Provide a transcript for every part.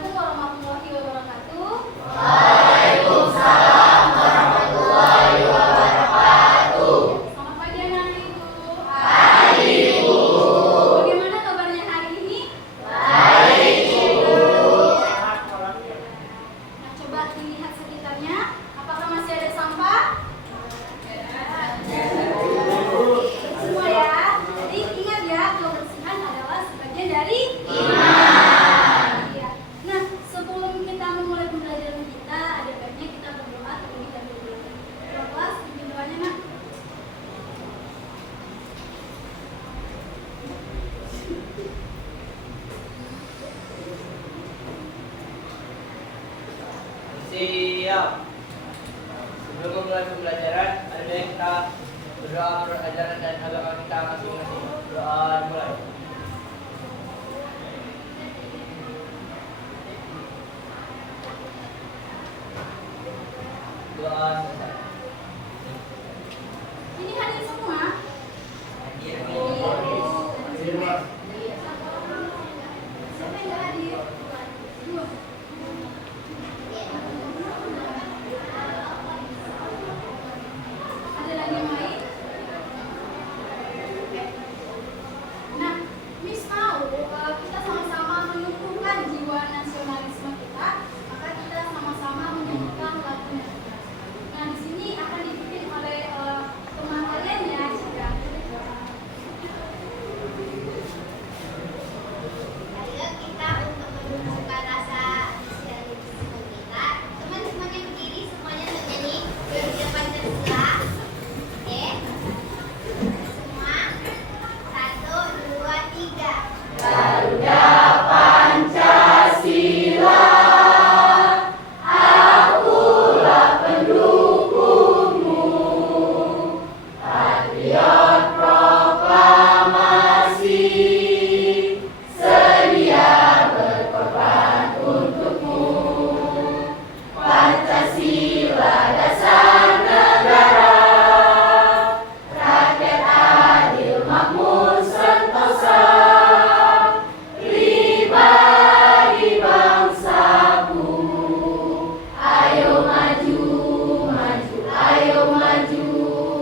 Assalamualaikum warahmatullahi wabarakatuh. Waalaikumsalam warahmatullahi wabarakatuh. Selamat pagi anak-anak Ibu. Pagi Ibu. Bagaimana kabarnya hari ini? Baik Ibu. Nah, coba dilihat sekitarnya. Apakah masih ada sampah? Semua ya. Jadi ingat ya, kebersihan adalah sebagian dari iman. Iya. Nah, sebelum kita memulai pembelajaran kita, ada baiknya kita berdoa terlebih dahulu. Kelas, bikin doanya nak. Siap. Sebelum memulai pembelajaran, ada yang kita berdoa menurut ajaran dan agama kita masing-masing. Doa dimulai. Doa selesai. Ini hadir semua. Siapa yang nggak hadir? Dua. Ada lagi yang lain? Nah, Miss mau kita sama-sama menumbuhkan jiwa nasionalisme kita, maka kita sama-sama menyanyikan lagu nasional. Nah, di sini akan dipimpin oleh teman kalian ya, Cika. Ayo kita untuk menumbuhkan rasa nasionalisme kita. Teman-temannya berdiri semuanya bernyanyi Garuda Pancasila. Oke. Semua. 1, 2, 3. Garuda Pancasila, akulah pendukungmu. Patriot proklamasi, sedia berkorban untukmu. Pancasila dasar negara, rakyat adil makmur sentosa, pribadi bangsaku. Ayo maju, maju, ayo maju,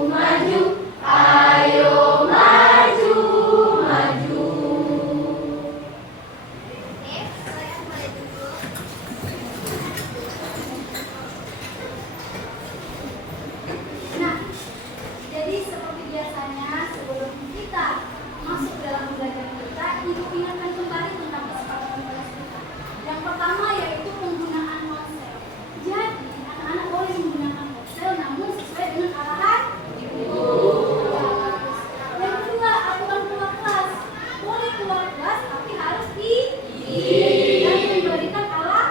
maju, ayo maju, maju. Oke, kalian boleh duduk. Nah, jadi seperti biasanya sebelum kita masuk dalam pembelajaran kita, Ibu ingatkan kembali tentang kesepakatan kelas kita. Yang pertama yaitu penggunaan ponsel. Jadi anak-anak boleh menggunakan ponsel namun sesuai dengan arahan Ibu. Yang kedua, aturan keluar kelas. Boleh keluar kelas tapi harus dan memberikan alat.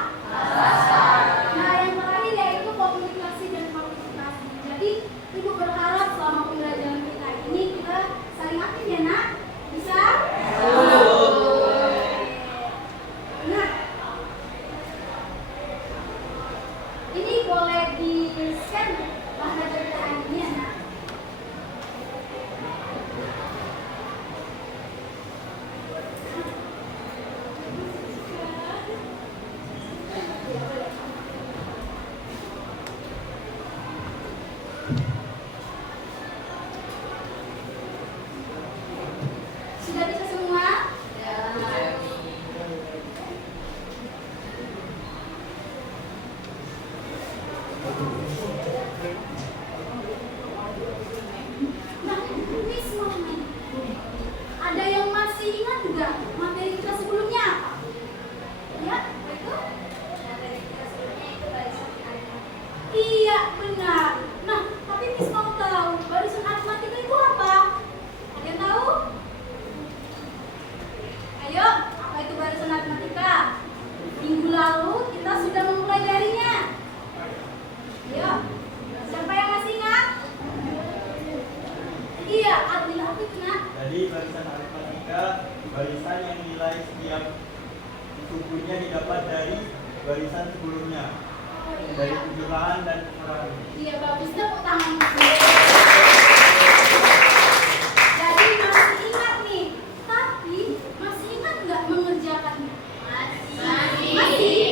Nah, yang terakhir yaitu komunikasi dan partisipasi. Jadi, Ibu berharap selama pembelajaran kita ini kita saling aktif ya, Nak? Bisa? Nah, ini boleh di-scan bahan bacaan ini ya, Nak? Sudah bisa semua? Nah, Miss mau nanya. Ada yang masih ingat nggak materi kita sebelumnya apa? Ya, itu? Materi kita sebelumnya itu barisan aritmatika. Iya, benar. Nah, tapi Miss mau tahu barisan aritmatika itu apa? Ada yang tahu? Ayo, apa itu barisan aritmatika? Minggu lalu kita sudah mempelajarinya. Ayo, siapa yang masih ingat? Iya, Adil apa itu, Nak? Jadi barisan aritmatika, barisan yang nilai setiap sukunya didapat dari barisan sebelumnya, Oh dari iya. penjumlahan dan pengurangan. Iya, bagus. Tepuk tangan. Jadi masih ingat nih, tapi masih ingat nggak mengerjakannya? Masih. Masih.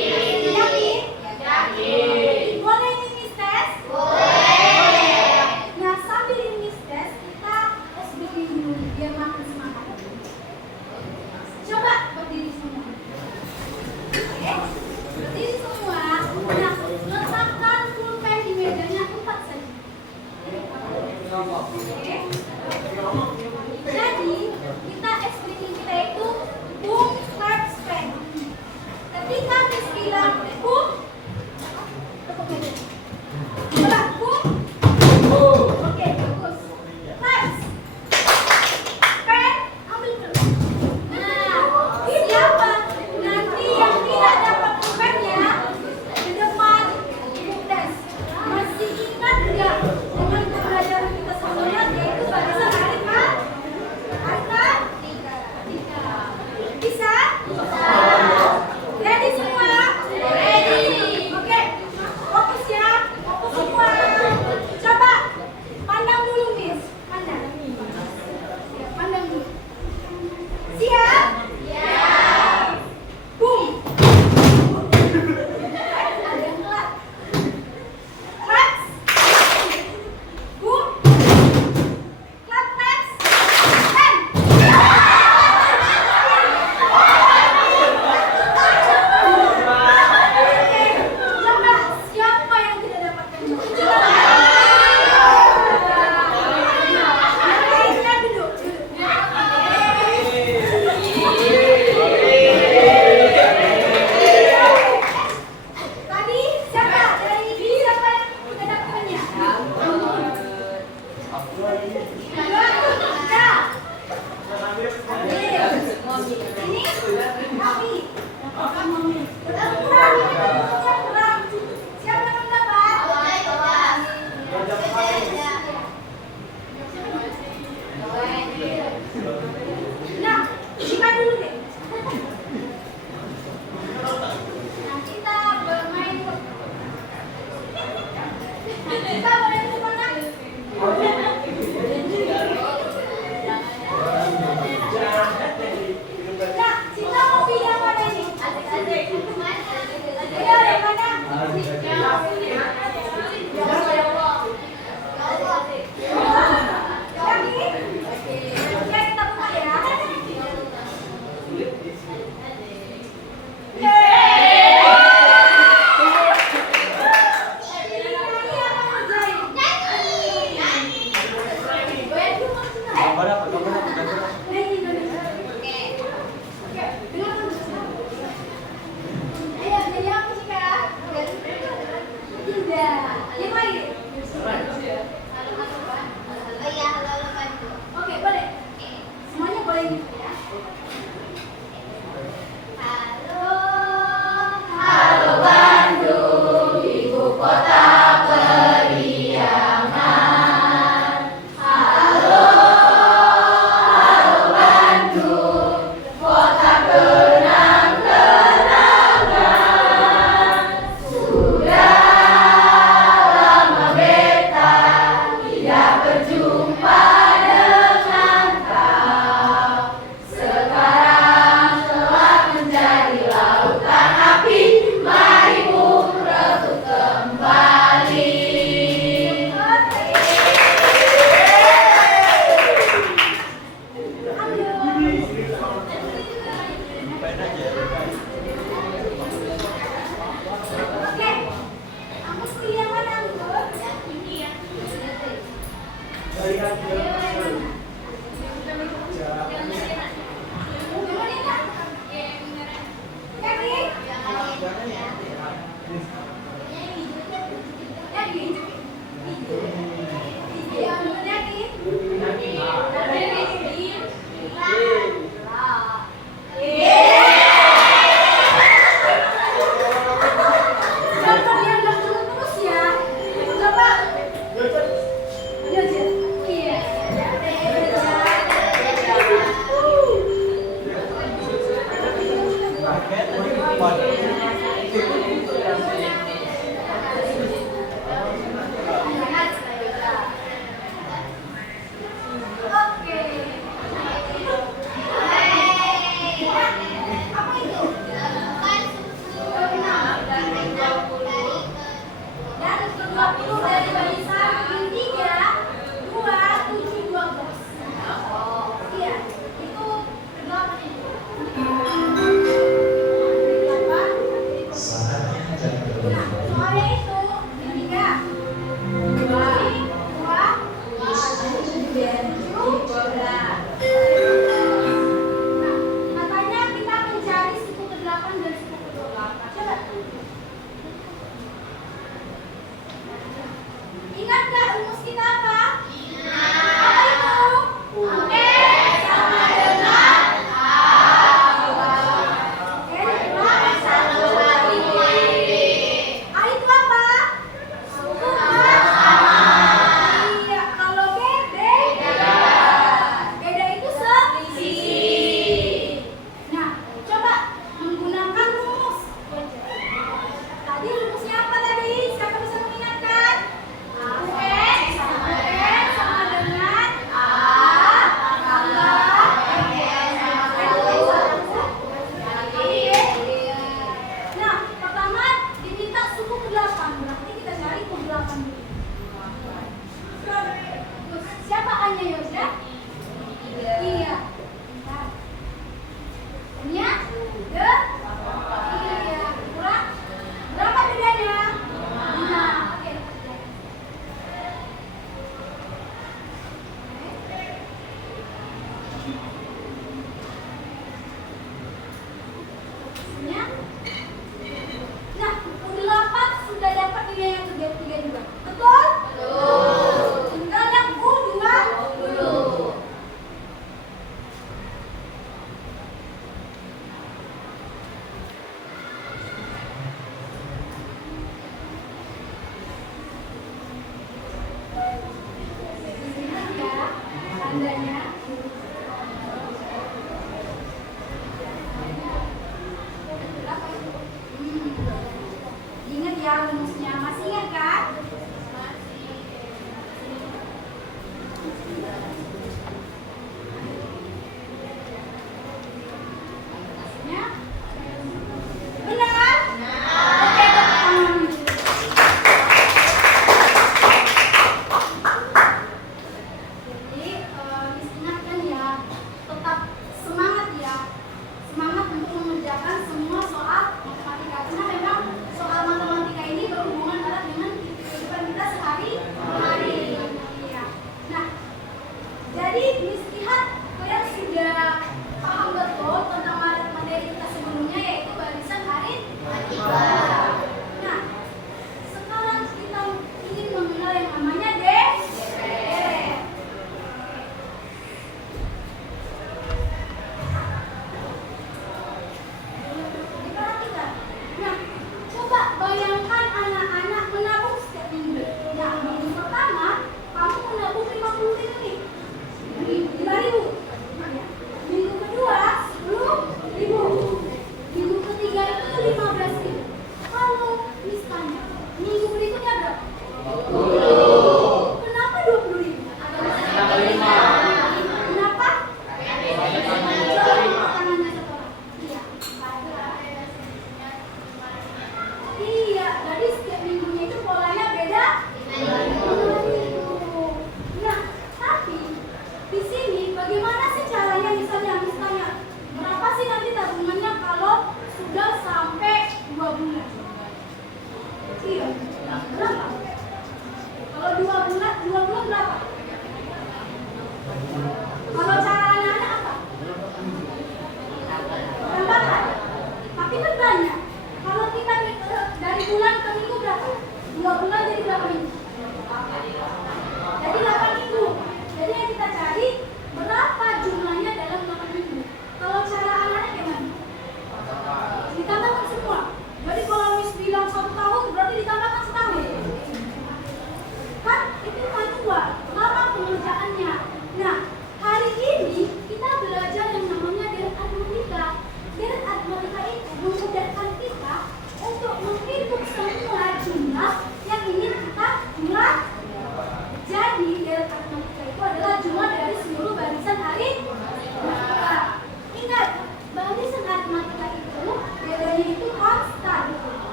Tapi kan banyak. Kalau kita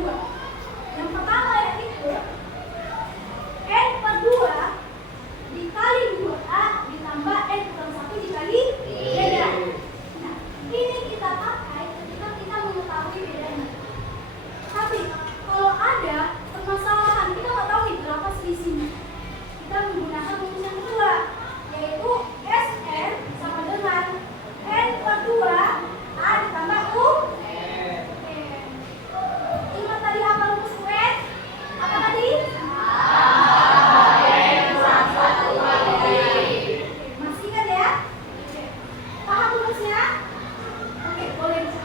dua. Yang pertama yaitu N per 2 dikali 2A ditambah N kurang 1 dikali beda. Nah, ini kita pakai ketika kita mengetahui bedanya. Tapi kalau ada permasalahan, kita nggak tahu nih berapa selisihnya, kita menggunakan rumus yang kedua, yaitu Sn sama dengan N per 2 A ditambah U. Ingat tadi apa rumus UN? Apa tadi? Masih ingat ya? Paham rumusnya? Oke, boleh bisa.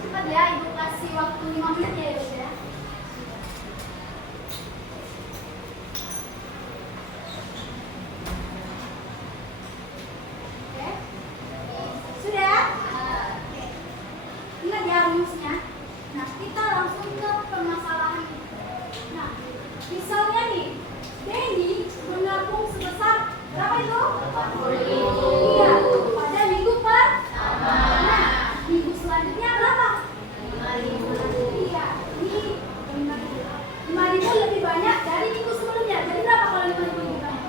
Cepat ya, Ibu kasih waktu 5 menit ya, Yos ya. Oke. Sudah? Oke. Ingat ya rumusnya. Nah, kita langsung ke permasalahan. Nah, misalnya nih, Denny menabung sebesar berapa itu? 40.000. Iya, pada minggu pertama. Nah, minggu selanjutnya berapa? 5.000. Iya, ini 5.000 lebih banyak dari minggu sebelumnya. Jadi berapa kalau 5.000 lebih banyak?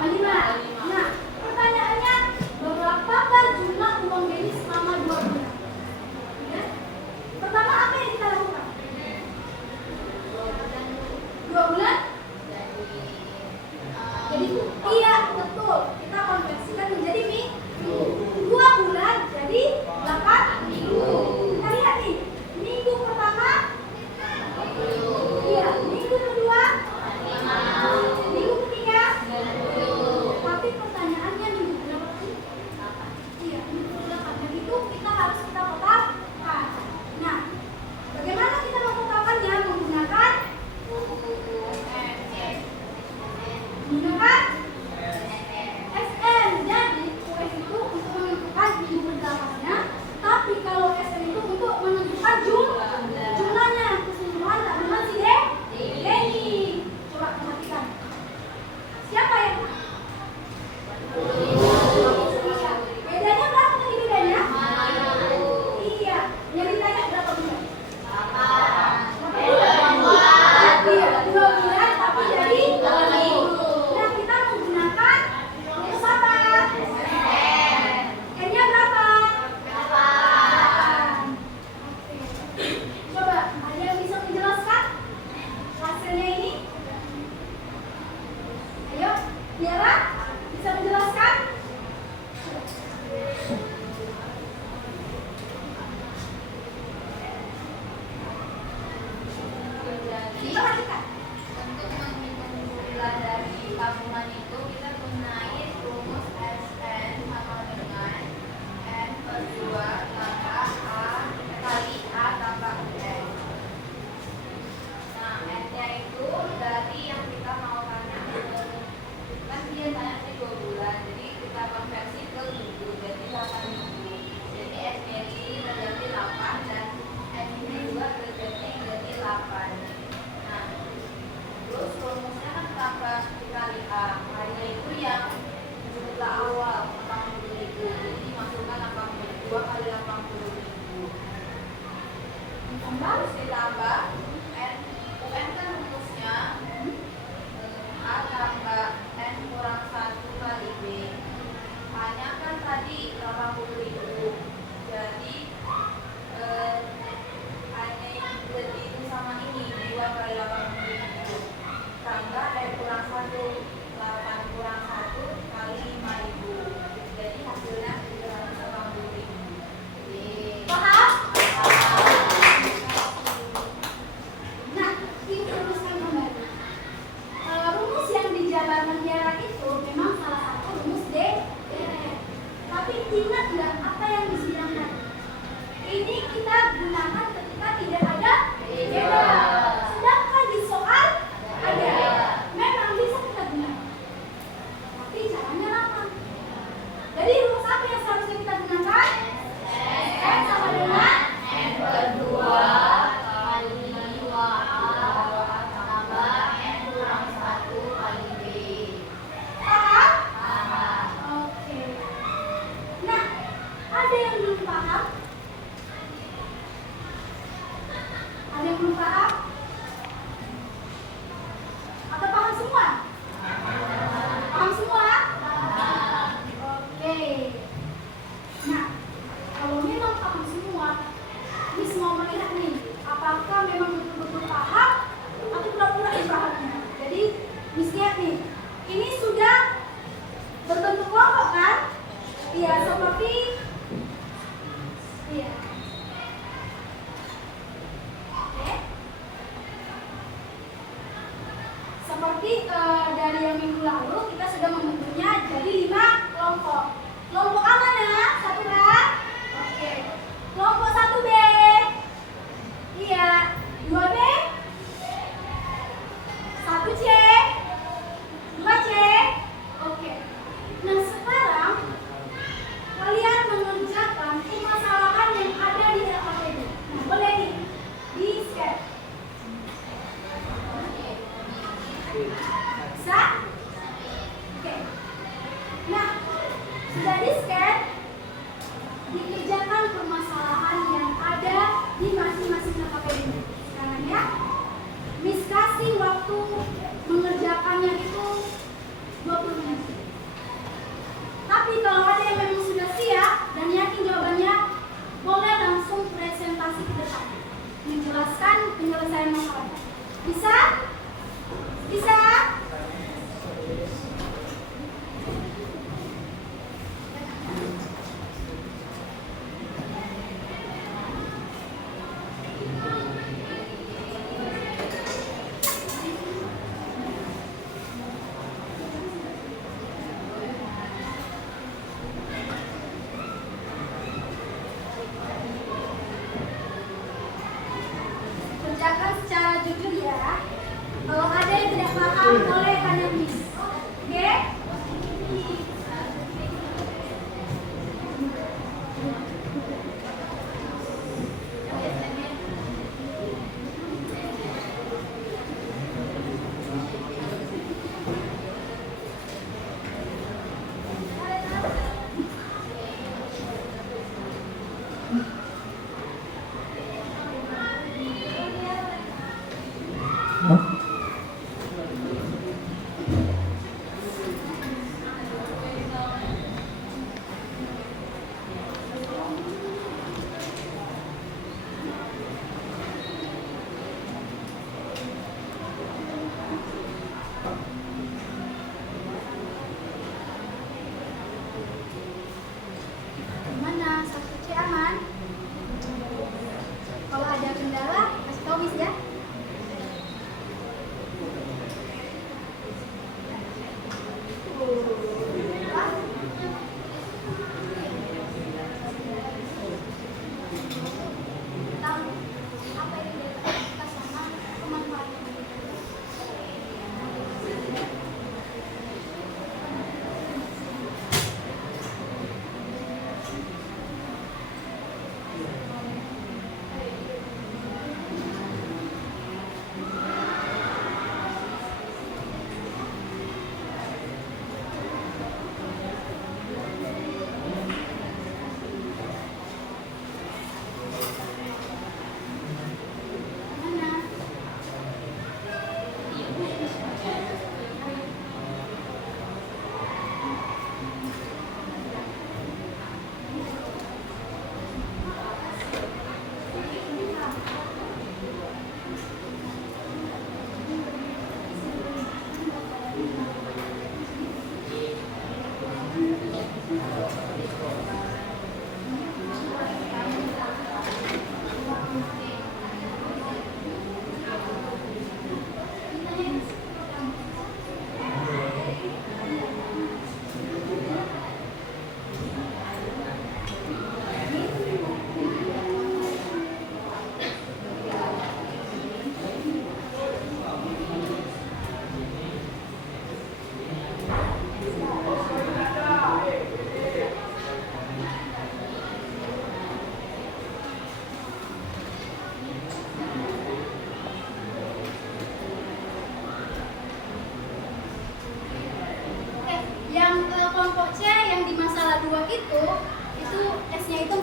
5. Nah, pertanyaannya, berapakah jumlah uang Denny selama 2 bulan? ingat nggak apa yang dibilang tadi? Ini kita gunakan ketika tidak ada bebas. Sedangkan di soal ada. Memang bisa kita gunakan. Tapi caranya apa? Jadi rumus apa yang seharusnya kita gunakan? N sama dengan N per 2 kali 2A tambah N kurang 1 kali B. paham? Paham. Oke. Nah, ada yang belum paham? Ada yang belum paham? Atau paham semua? Paham semua? Oke. Nah, kalau memang paham semua, Miss mau melihat nih, apakah memang betul-betul paham atau pura-pura pahamnya. Jadi, Miss lihat nih, ini sudah berbentuk kelompok kan? Iya, seperti iya. Oke. Seperti dari yang minggu lalu kita sudah membentuknya jadi 5 kelompok. Kelompok A mana? 1 kan? Oke. Kelompok 1B. Iya. 2B. 1C. 2C. Oke. Nah, sekarang kalian mengerjakan permasalahan yang ada di LKPD. Nah, boleh nih di-share. Bisa?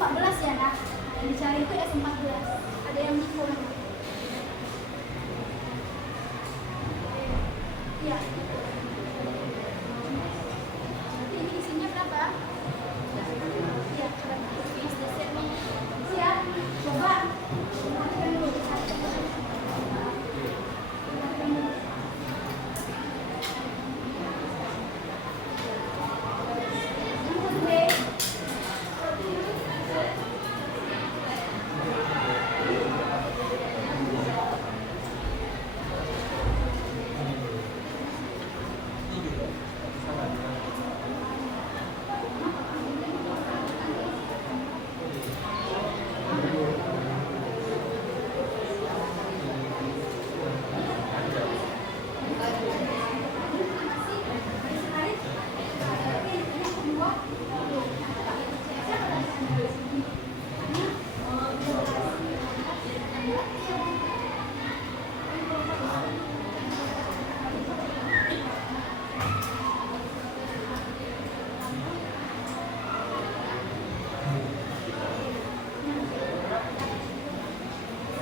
S14 ya nak. Yang dicari itu S14. Ada yang di kolom. Iya. Berarti ini isinya berapa? Iya, berapa? Siap. Coba. Perhatikan dulu.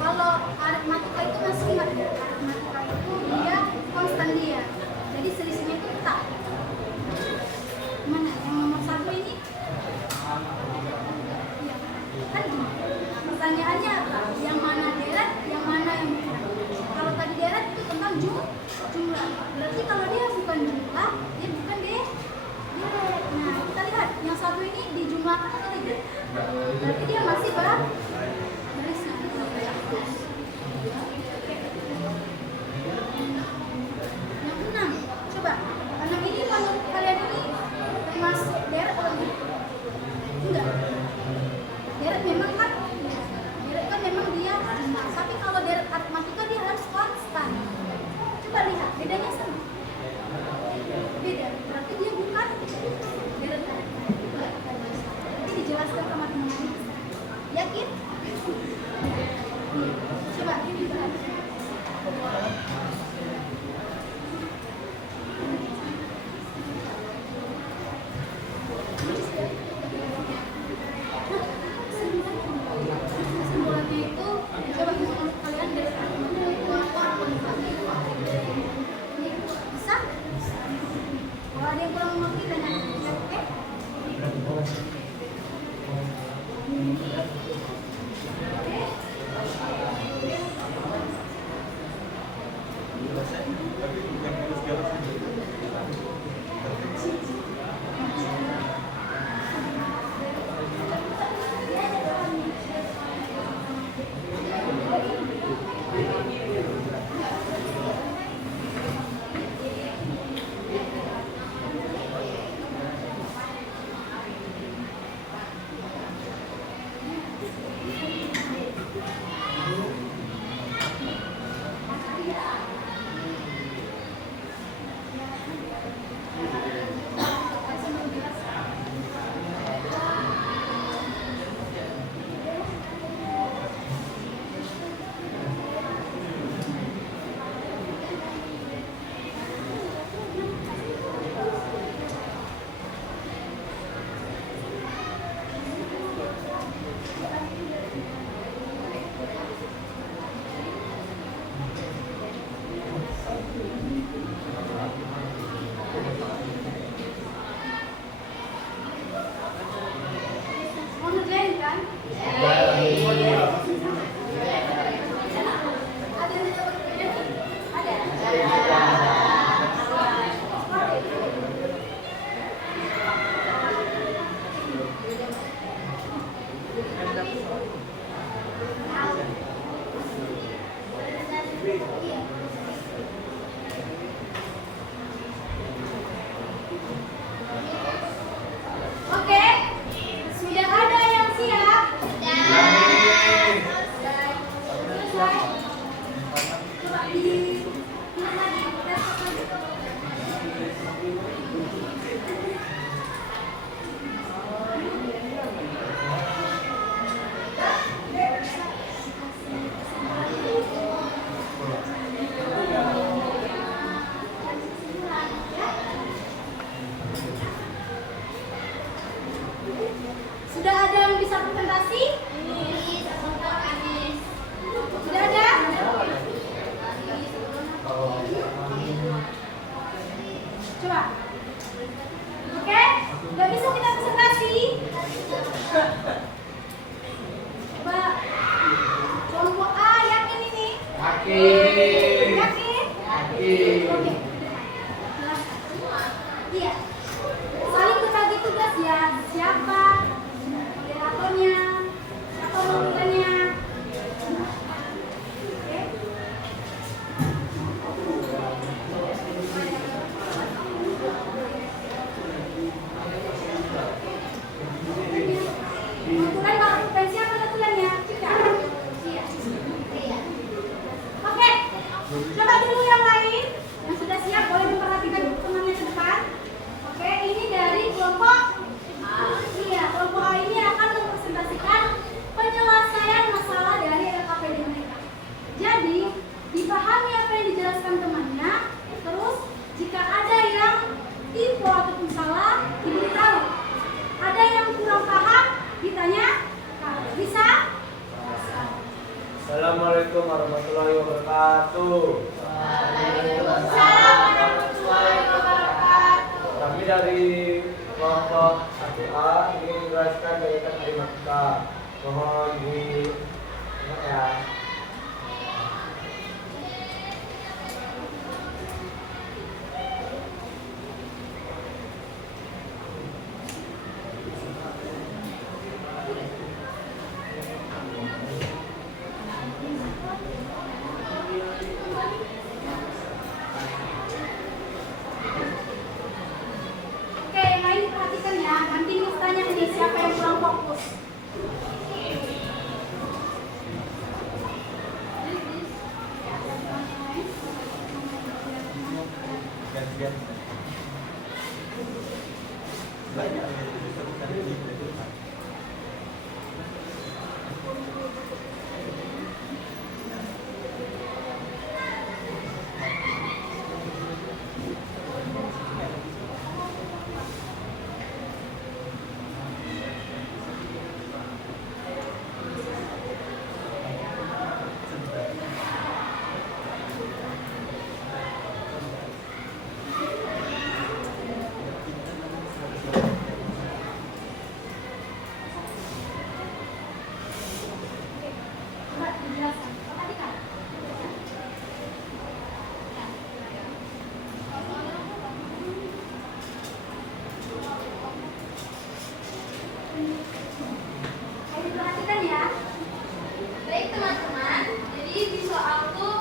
Kalau aritmatika itu masih ingat ya, aritmatika itu dia konstan dia, jadi selisihnya itu tetap. Mana yang nomor 1 ini? Iya, kan gini. Pertanyaannya apa? Yang mana deret, yang mana yang bukan? Kalau tadi deret itu tentang jumlah. Berarti kalau dia bukan jumlah, dia bukan deret. Nah, kita lihat yang satu ini dijumlahkan atau tidak? Berarti dia masih barisnya. Yang 6, coba 6 ini menurut kalian ini termasuk deret atau tidak? Enggak. Deret memang kan, deret kan memang dia jumlah. Tapi kalau deret aritmatika dia harus konstan. Coba lihat bedanya sama. Beda. Berarti dia bukan deret aritmatika. Ini dijelaskan sama teman-teman. Yakin? Coba dibahas. Kesimpulannya itu coba menurut kalian dari bisa? Kalau ada yang kurang mengerti tanya aja, oke? Mau ngerjain kan? Ada yang dapat kerjaan? Ada? Oke, sudah ada yang siap? presentasi? Ini sebentar Anis. Sudah ada? Coba. Oke? Gak bisa kita presentasi? Coba. Kelompok A yakin ini? Yakin. Yakin? Yakin. Oke. Iya. Saling berbagi tugas ya. Siapa moderatornya? Siapa pemilihannya? Oke. Kebetulan Pak Pensi apa kebetulannya? Cika? Iya. Iya. Oke. Coba dulu yang lain yang sudah siap boleh memperhatikan temannya ke depan. Oke, ini dari kelompok A. Iya, kelompok A ini akan mempresentasikan penyelesaian masalah dari LKPD mereka. Jadi, dipahami apa yang dijelaskan temannya, terus jika ada yang info ataupun salah, diberitahu. Ada yang kurang paham, ditanya. Bisa? Assalamualaikum warahmatullahi wabarakatuh. Waalaikumsalam warahmatullahi wabarakatuh. Kami dari kelompok 1A ingin menjelaskan dari matematika. Mohon di ya. Oke, yang lain perhatikan ya. Nanti Miss tanya ini siapa yang kurang fokus. Gantian. Banyak yang disebutkan di tulisan. Coba dijelaskan. Perhatikan. Ayo diperhatikan ya. Baik teman-teman, jadi di soal itu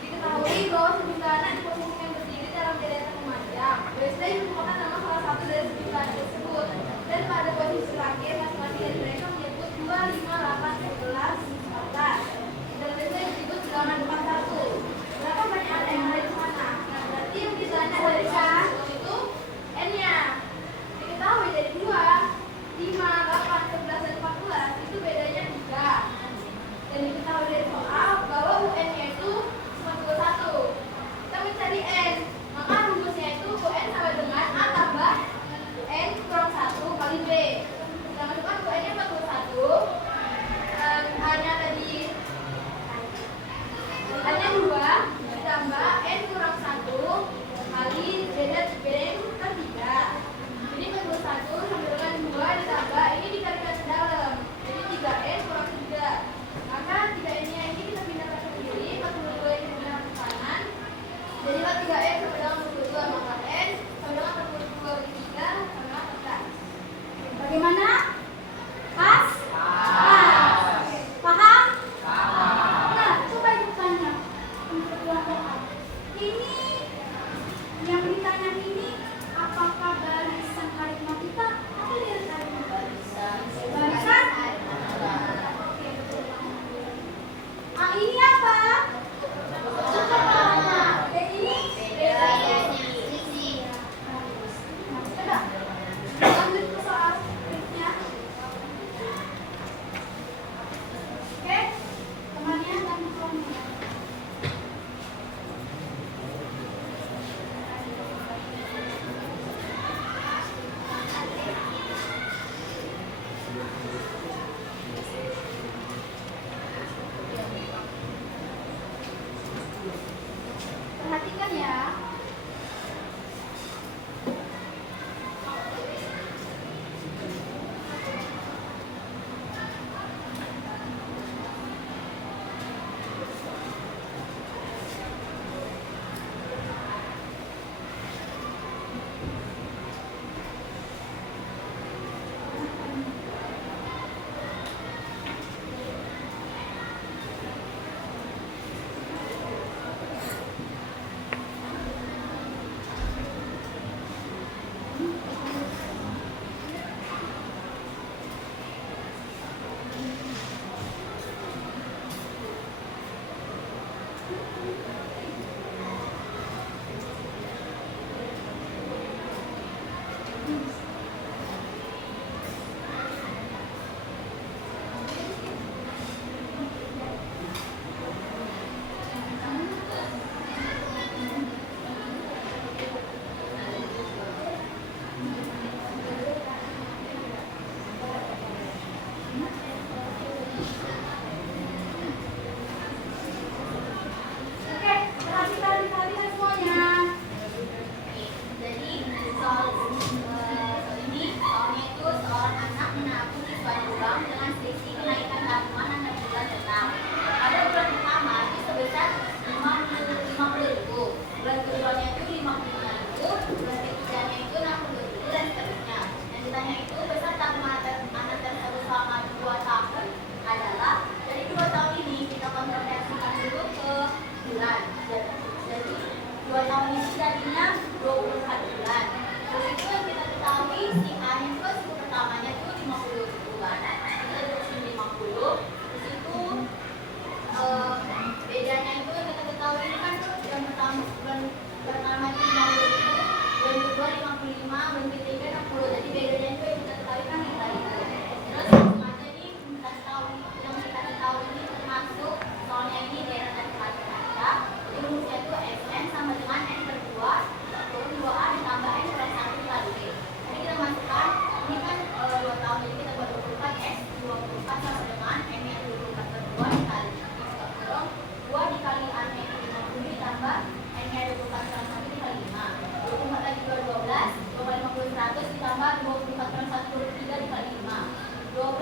diketahui bahwa sejumlah anak di posisi yang berdiri dalam deretan memanjang. Wednesday merupakan nama salah satu dari sejumlah anak tersebut. Dan pada posisi terakhir, masing-masing dari mereka menyebut 2, 5, 8, 11, 14.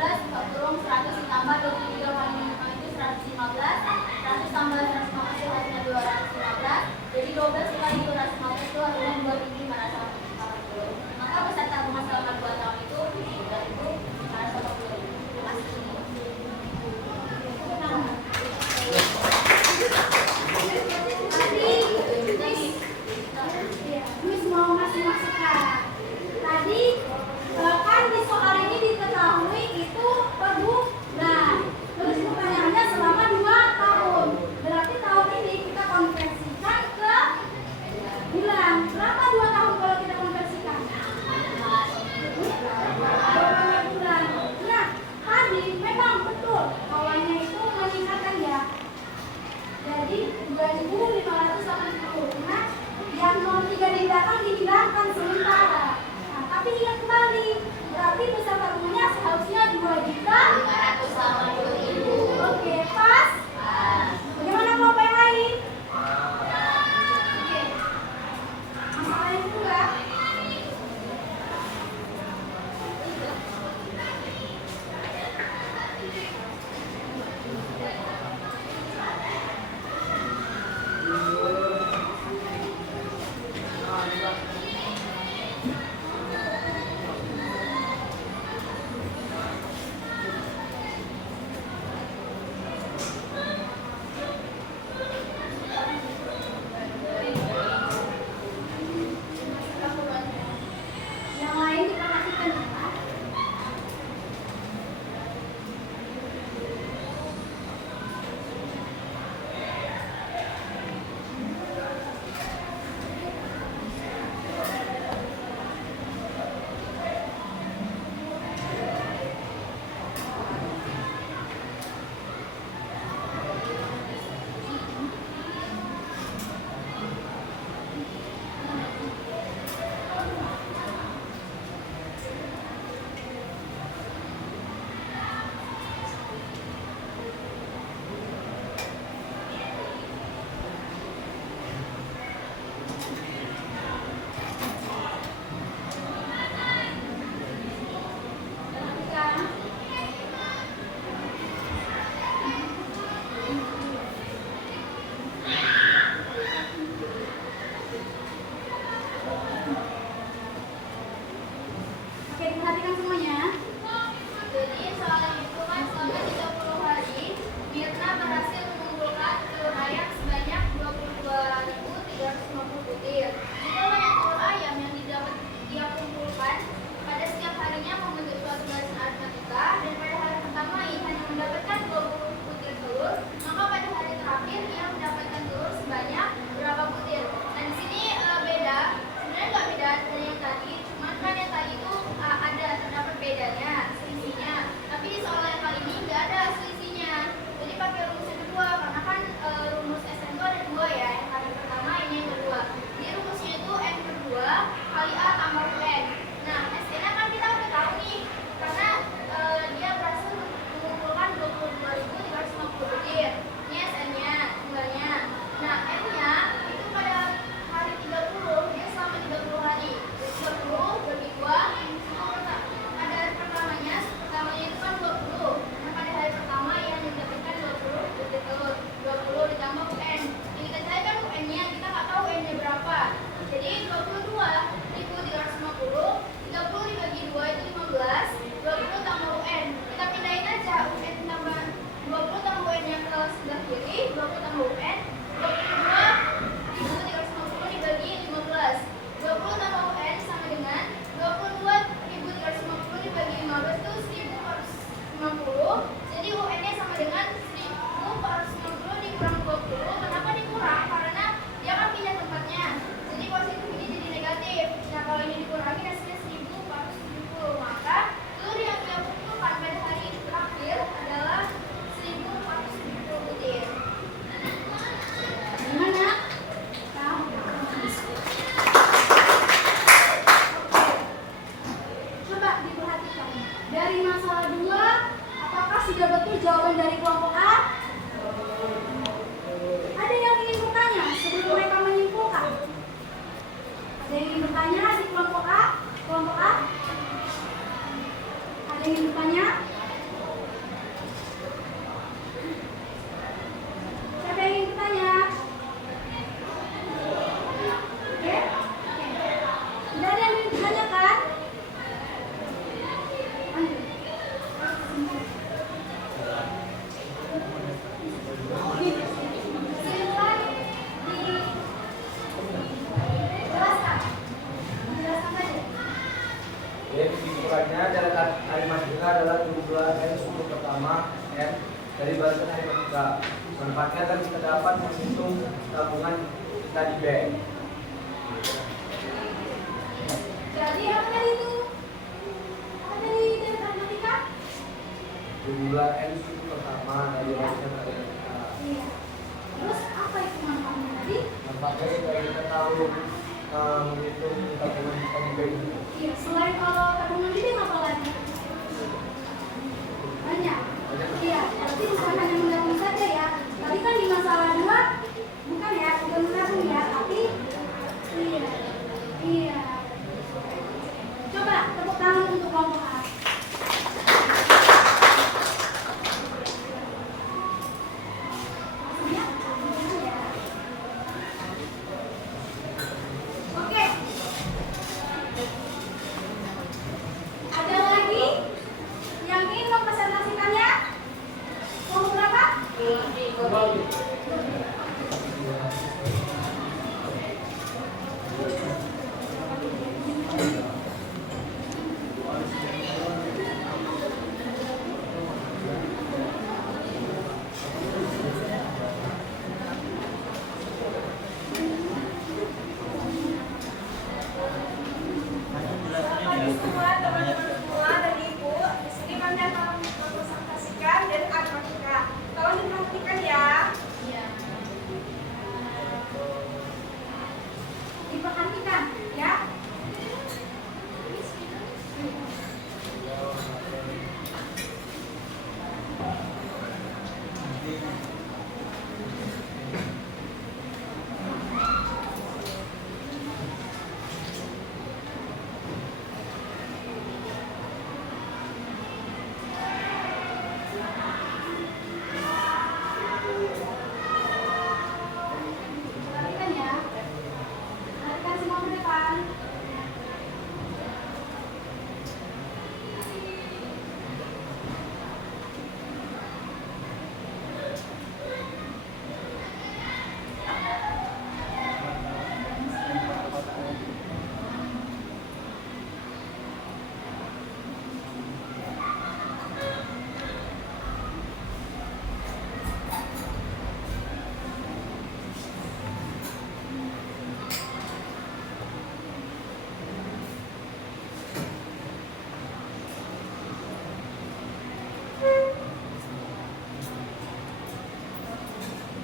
buka kurung 100 ditambah 23 kali 5 itu 115, 100 tambah 115 itu hasilnya 215, jadi 12 kali 215 itu hasilnya 2.580. Maka peserta rumah selama 2 tahun itu 3.580. Terima kasih. Miss mau ngasih masukan. Tadi kan di soal ini diketahui itu per bulan. Terus pertanyaannya selama 2 tahun. Berarti tahun ini kita konversikan ke bulan. Berapa 2 tahun kalau kita konversikan? 12 bulan. Nah, tadi memang betul kawannya itu meningkatkan ya. Jadi 2.580. Nah, yang 03 di belakang dihilangkan sementara. Nah, tapi ingat kembali, berarti peserta rumahnya seharusnya 2.580.000. Oke, pas? Bagaimana kelompok yang lain? Oke. Masalah yang kedua. Yang lain diperhatikan ya, Pak. Perhatikan. Oke, diperhatikan semuanya. Jadi soal yang itu kan selama 30 hari Mirna berhasil mengumpulkan telur ayam sebanyak 22.350 butir. Jika banyak telur ayam yang didapat dia kumpulkan pada setiap harinya membentuk suatu barisan aritmatika, dan pada hari pertama ia hanya mendapatkan 20 butir telur, maka pada hari terakhir ia mendapatkan telur sebanyak berapa butir. Nah di sini beda, sebenarnya nggak beda dari yang tadi, cuman kan yang tadi itu ada terdapat bedanya, selisihnya. Tapi di soal yang kali ini nggak ada selisihnya. Jadi pakai rumus yang kedua, karena kan rumus SN itu ada 2 ya, yang kali pertama ini yang kedua. Jadi rumusnya itu N per 2 kali A tambah UN. Nah SN-nya kan kita udah tahu nih, karena dia berhasil mengumpulkan 22.350 butir. Ini SN-nya, jumlahnya. Nah M-nya itu pada hari 30, dia selama 30 hari. 30 bagi 2, pada hari pertamanya itu kan 20. Nah pada hari pertama ia mendapatkan 20 butir telur. 20 ditambah UN. Ini kita cari kan UN-nya, kita nggak tahu UN-nya berapa. Jadi 22.350, 30 dibagi 2 itu 15, 20 tambah UN. Kita pindahin aja UN tambah 20 tambah UN-nya ke sebelah kiri, 20 tambah UN, 22.350 dibagi 15. 20 tambah UN sama dengan 22.350 dibagi 15 itu 1.450. Jadi UN-nya sama dengan 1.450 dikurang 20. Kenapa dikurang? Karena dia kan pindah tempatnya. Jadi positif ini jadi negatif. Nah kalau ini dikurangi hasilnya 1.470. Maka telur yang ia kumpulkan pada hari terakhir adalah 1.470 butir. Gimana? Tahu? Coba diperhatikan. Dari masalah 2, apakah sudah betul jawaban dari kelompok A? Ada yang ingin bertanya sebelum mereka menyimpulkan? Ada yang ingin bertanya di kelompok A? Kelompok A? Ada yang ingin bertanya? Silahkan dijelaskan. Menjelaskan saja. Jadi kesimpulannya catatan aritmatika adalah jumlah n suku pertama n dari barisan aritmatika. Manfaatnya agar kita dapat menghitung tabungan kita di bank. Jadi apa tadi itu? Apa tadi dari matematika? Jumlah n suku pertama dari barisan aritmatika. Iya. Terus apa itu manfaatnya tadi? Manfaatnya supaya kita tahu menghitung tabungan kita di bank. Iya, selain kalau tabungan ini apa lagi? Banyak. Iya, berarti bukan hanya menabung saja ya. Tadi kan di masalah 2 bukan ya, bukan menabung ya, tapi iya. Iya. Coba tepuk tangan untuk kelompok A. Maksudnya, ya. Oke. Ada lagi yang ingin mempresentasikannya? Kelompok berapa? Selamat pagi semua teman-teman semua dan ibu. Di sini kami akan mempresentasikan dan aritmatika. Tolong diperhatikan ya. Diperhatikan ya. Perhatikan ya. Perhatikan semua ke depan.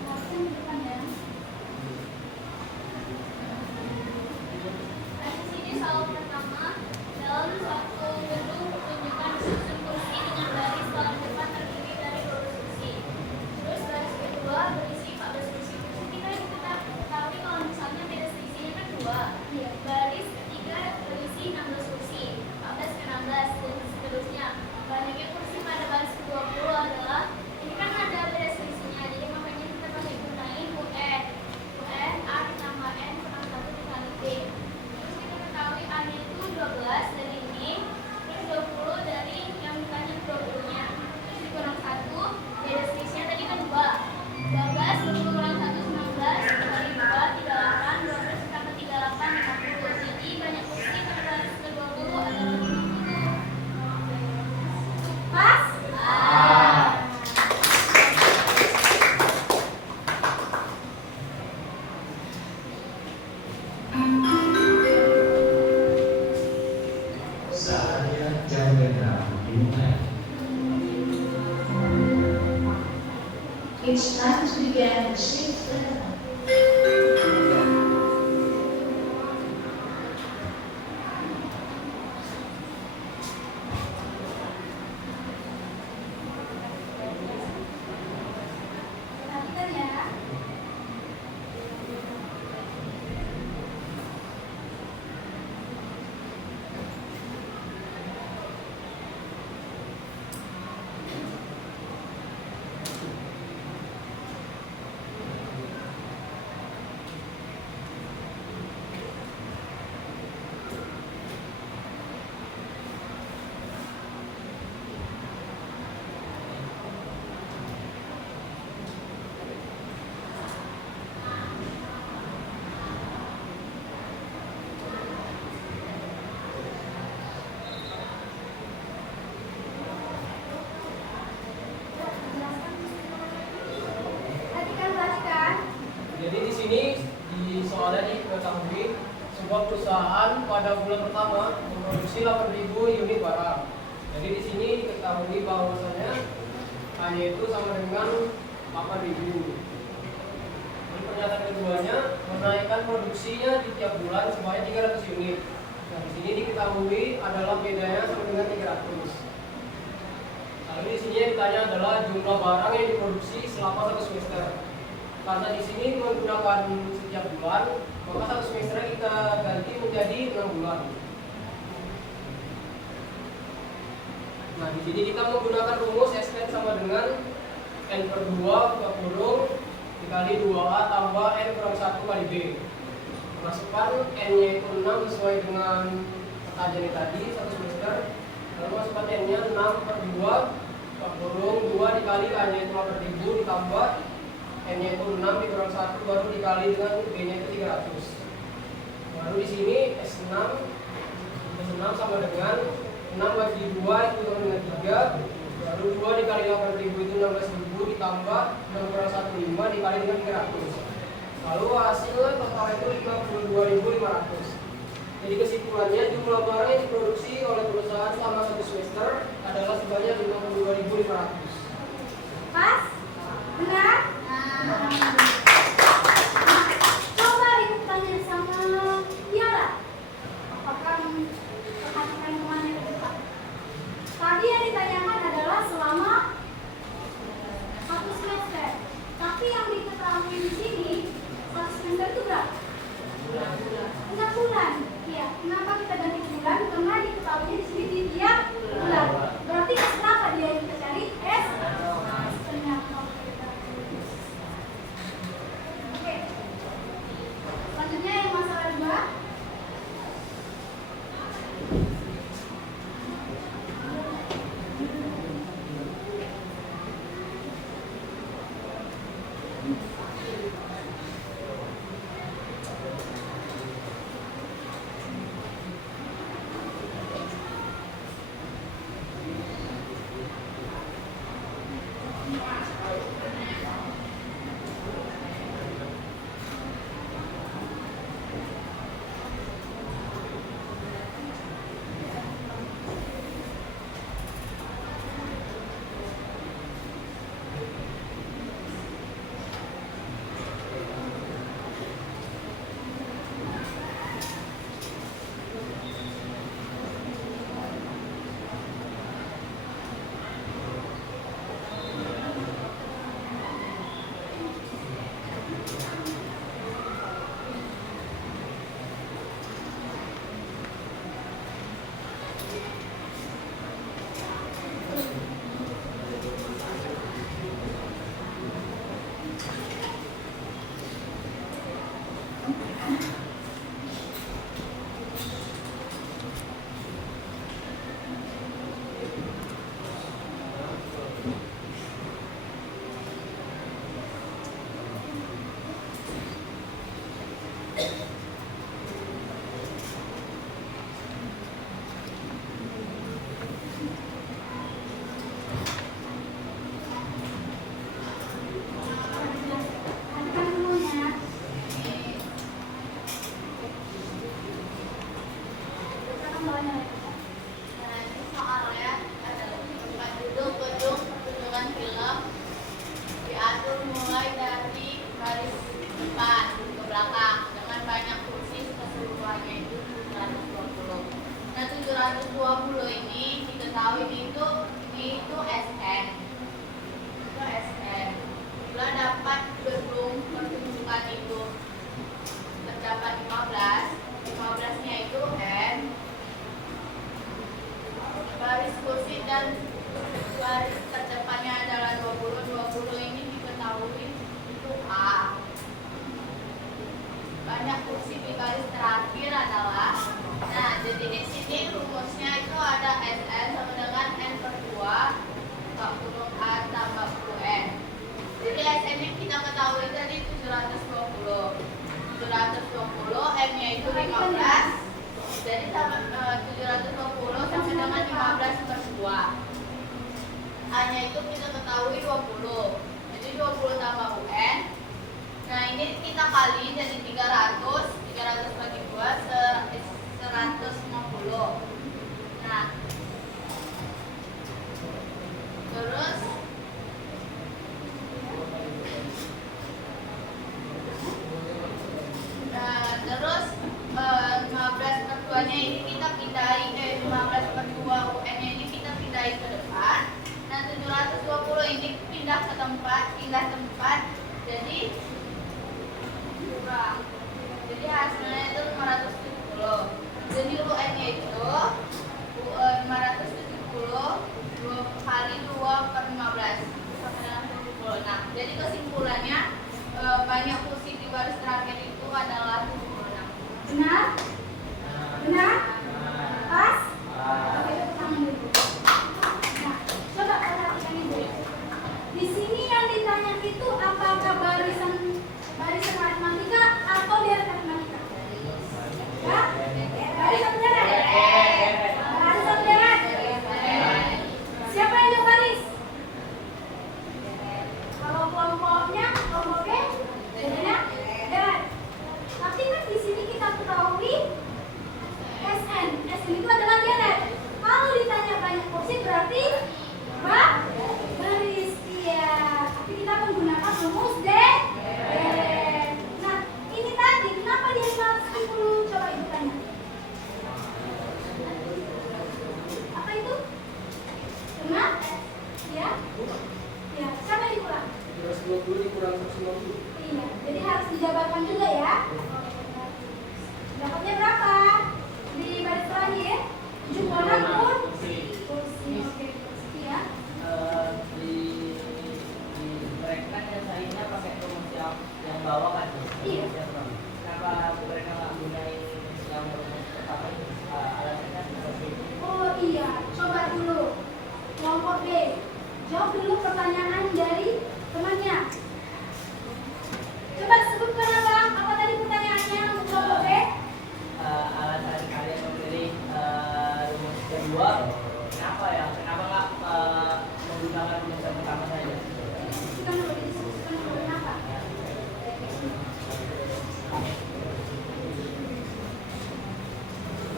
Perhatikan ke depan ya. Di sini soal pertama, dalam suatu gedung tunjukkan susun kursi dengan baris paling depan terdiri dari 12 kursi. Terus baris kedua berisi 14 kursi. Kita ketahui kalau misalnya beda selisihnya kan 2. Iya. Baris ketiga berisi 16 kursi, 14 ke 16 dan seterusnya. Banyaknya kursi pada baris ke-20 adalah ini kan ada beda selisihnya, jadi makanya kita pakai gunain UN. UN A ditambah N kurang 1 dikali B. Terus kita ketahui A nya itu 12 dari ini, terus 20 dari yang ditanya 20-nya. Terus dikurang 1, beda selisihnya tadi kan 2. 12, 20 kurang 1, 19, dikali 2, 38, 12 ditambah 38, 50. Jadi banyak kursi pada baris ke-20 adalah 50. Pas? Saya Chandra Bintang. It's time to begin the sixth level. Perhatikan ya. sebuah perusahaan pada bulan pertama memproduksi 8.000 unit barang. Jadi di sini diketahui bahwasanya hanya itu sama dengan 8.000. Dan pernyataan keduanya menaikkan produksinya di tiap bulan sebanyak 300 unit. Nah, di sini diketahui adalah bedanya sama dengan 300. Lalu di sini yang ditanya adalah jumlah barang yang diproduksi selama 1 semester. Karena di sini menggunakan setiap bulan, maka 1 semester kita ganti menjadi 6 bulan. Nah, di sini kita menggunakan rumus SN sama dengan N per 2 buka kurung dikali 2A tambah N kurang 1 kali B. Masukkan N-nya itu 6 sesuai dengan pertanyaan tadi 1 semester. Lalu masukkan N-nya 6 per 2 buka kurung 2 dikali K-nya itu 8.000 ditambah N-nya itu 6 dikurang 1 baru dikali dengan B-nya itu 300. Baru di sini S6 sama dengan 6 bagi 2 itu sama dengan 3. Baru 2 dikali 8.000 itu 16.000 ditambah 6 kurang 1 5 dikali dengan 300. Lalu hasilnya total itu 52.500. Jadi kesimpulannya jumlah barang yang diproduksi oleh perusahaan selama 1 semester adalah sebanyak 52.500. Pas? Benar? Nah, coba ibu tanya sama Tiara. Apakah perhatikan kemana ke depan? Tadi yang ditanyakan adalah selama 1 semester. Tapi yang diketahui di sini 1 semester itu berapa? 6 bulan. Iya. Kenapa kita ganti bulan? Karena diketahui di sini tiap bulan. Berarti S berapa dia yang kita cari? S. Ternyata. Oke. Selanjutnya yang masalah 2. A-nya itu kita ketahui 20. Jadi 20 tambah UN Nah, ini kita kali jadi 300 bagi 2 150. Nah, terus terus 15 per 2-nya ini kita pindahin 15 per 2 UN-nya ini kita pindahin ke depan. Nah, 720 ini pindah tempat jadi kurang. Jadi hasilnya itu 570. Jadi UN-nya itu 570 kali 2 per 15 sama dengan 76. Jadi kesimpulannya banyak kursi di baris terakhir itu adalah 76. Benar? Benar? Pas? Oke, tepuk tangan dulu. Nah, coba perhatikan ibu. Di sini yang ditanya itu apakah barisan aritmatika atau deret aritmatika? Ya? Barisan deret? Barisan deret? Siapa yang jawab baris? Kalau kelompoknya, kelompoknya bedanya deret. Tapi kan di sini kita ketahui SN itu adalah deret. Kalau ditanya banyak kursi berarti baris. Iya. Tapi kita menggunakan rumus deret. Nah, ini tadi kenapa dia 510? Coba ibu tanya. Apa itu? Benar? Ya? Ya, siapa yang dikurang? 220 dikurang 150. Iya, jadi harus dijabarkan juga ya. Dapatnya berapa? Di baris terakhir 76 kursi. Oke, kursi ya. Di mereka nyelesainnya pakai rumus yang bawah kan? Iya. Kenapa mereka nggak gunain yang rumus pertama itu? Alasannya seperti itu. Oh iya, coba dulu kelompok B. Jawab dulu pertanyaan dari temannya. Coba sebutkan apa tadi pertanyaannya untuk kelompok B? Alasan kalian memilih rumus kedua, kenapa ya? Kenapa nggak menggunakan rumus yang pertama saja? Sebutkan dulu kenapa?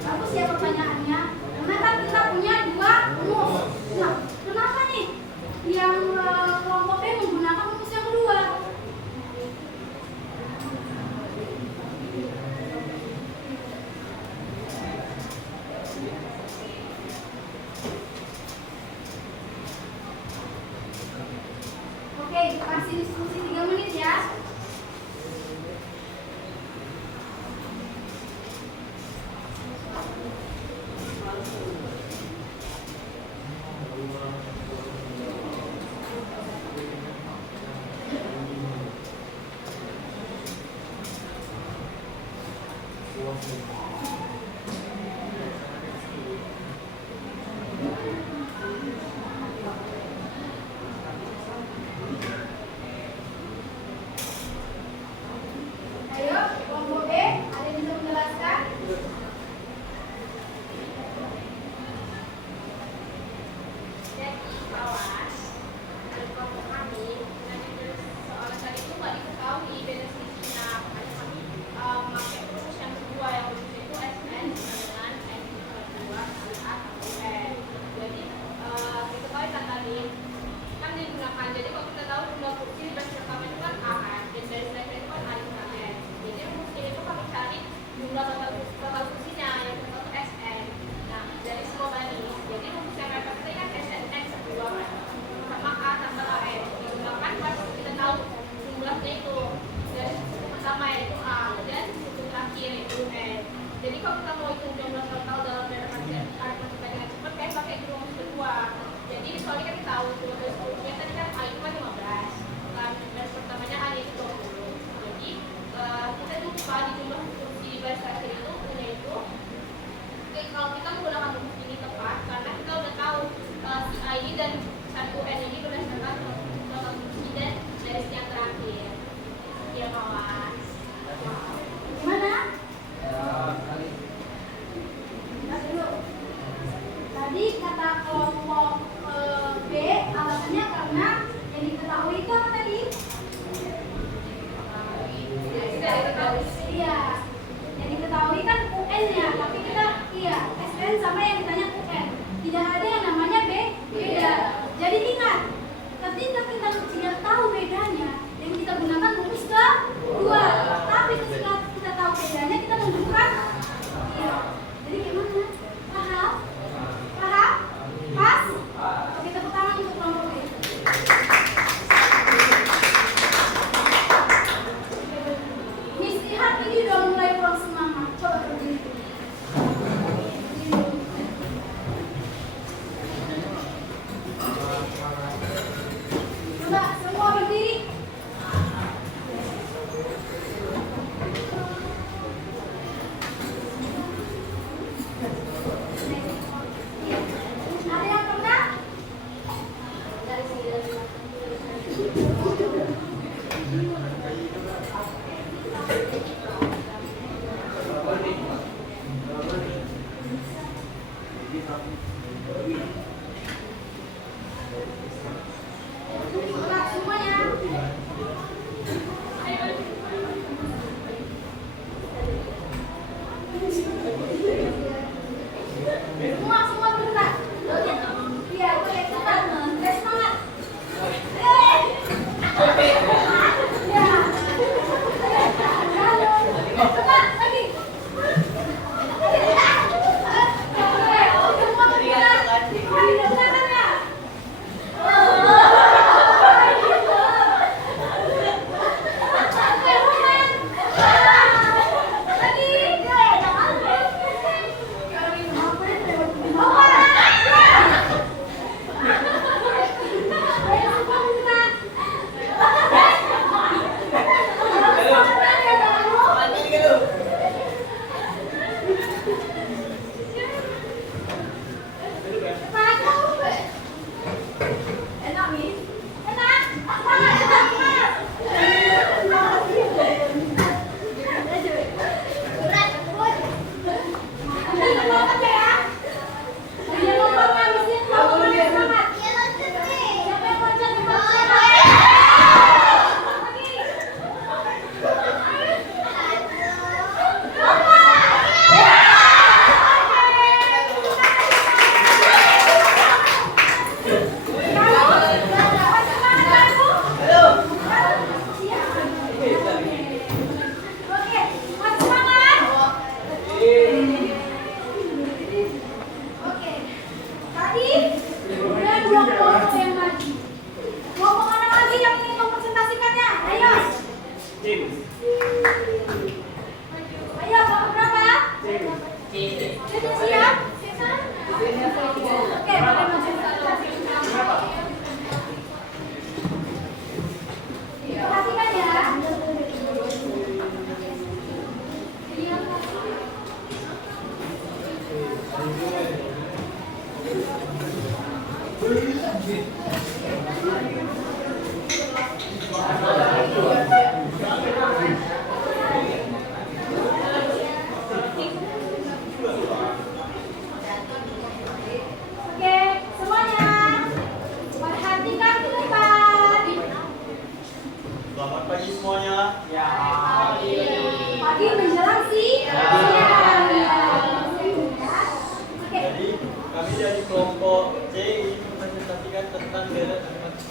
Bagus ya pertanyaannya. Karena kan kita punya 2 rumus. Nah, kenapa nih yang kelompok B menggunakan rumus yang kedua? Oke, kasih diskusi 3 menit ya.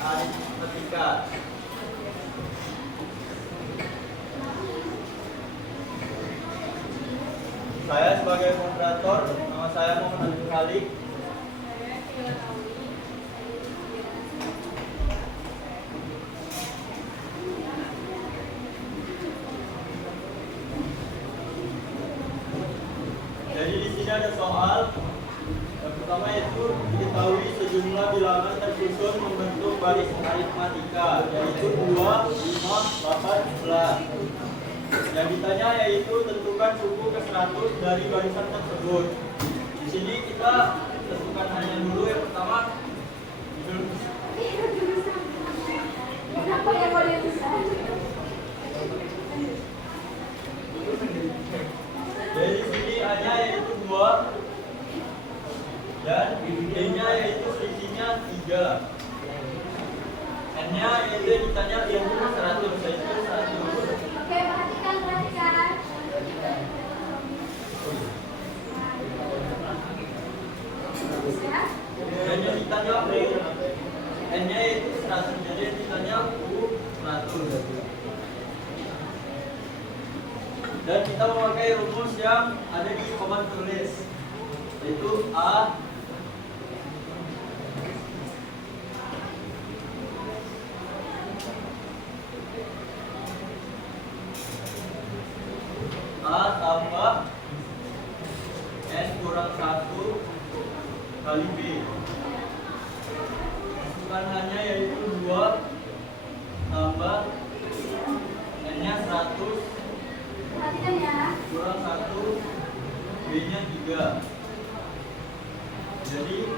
aritmatika. Saya sebagai moderator, nama saya Muhammad Abdul Khalik. Jadi di sini ada soal. Yang pertama yaitu diketahui sejumlah bilangan tersusun membentuk baris aritmatika, yaitu 2, 5, 8, 11. Yang ditanya yaitu tentukan suku ke 100 dari barisan tersebut. Di sini kita tentukan hanya dulu yang pertama. Kenapa ya boleh besar? Jadi di sini A-nya yaitu 2 dan B-nya yaitu selisihnya 3. N-nya yaitu ditanya yang 100, yaitu 1. Oke, perhatikan. Ya. Dan yang ditanya U, N-nya yaitu 100, jadi yang ditanya U 100. Dan kita memakai rumus yang ada di papan tulis, yaitu A tambah N kurang 1 kali B. Masukanannya yaitu 2 tambah N-nya 100 Perhatikan ya. kurang 1, B-nya 3. Jadi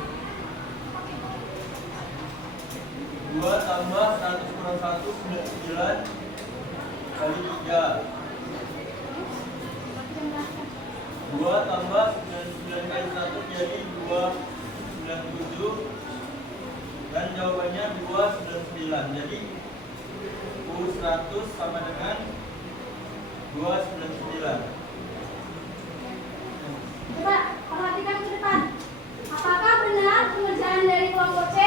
2 tambah 100 kurang 1, 9 kali 3. 2 tambah 99 kali 1 jadi 297. Dan jawabannya 299. Jadi U100 sama dengan 299. Coba perhatikan ke depan. Apakah benar pengerjaan dari kelompok C?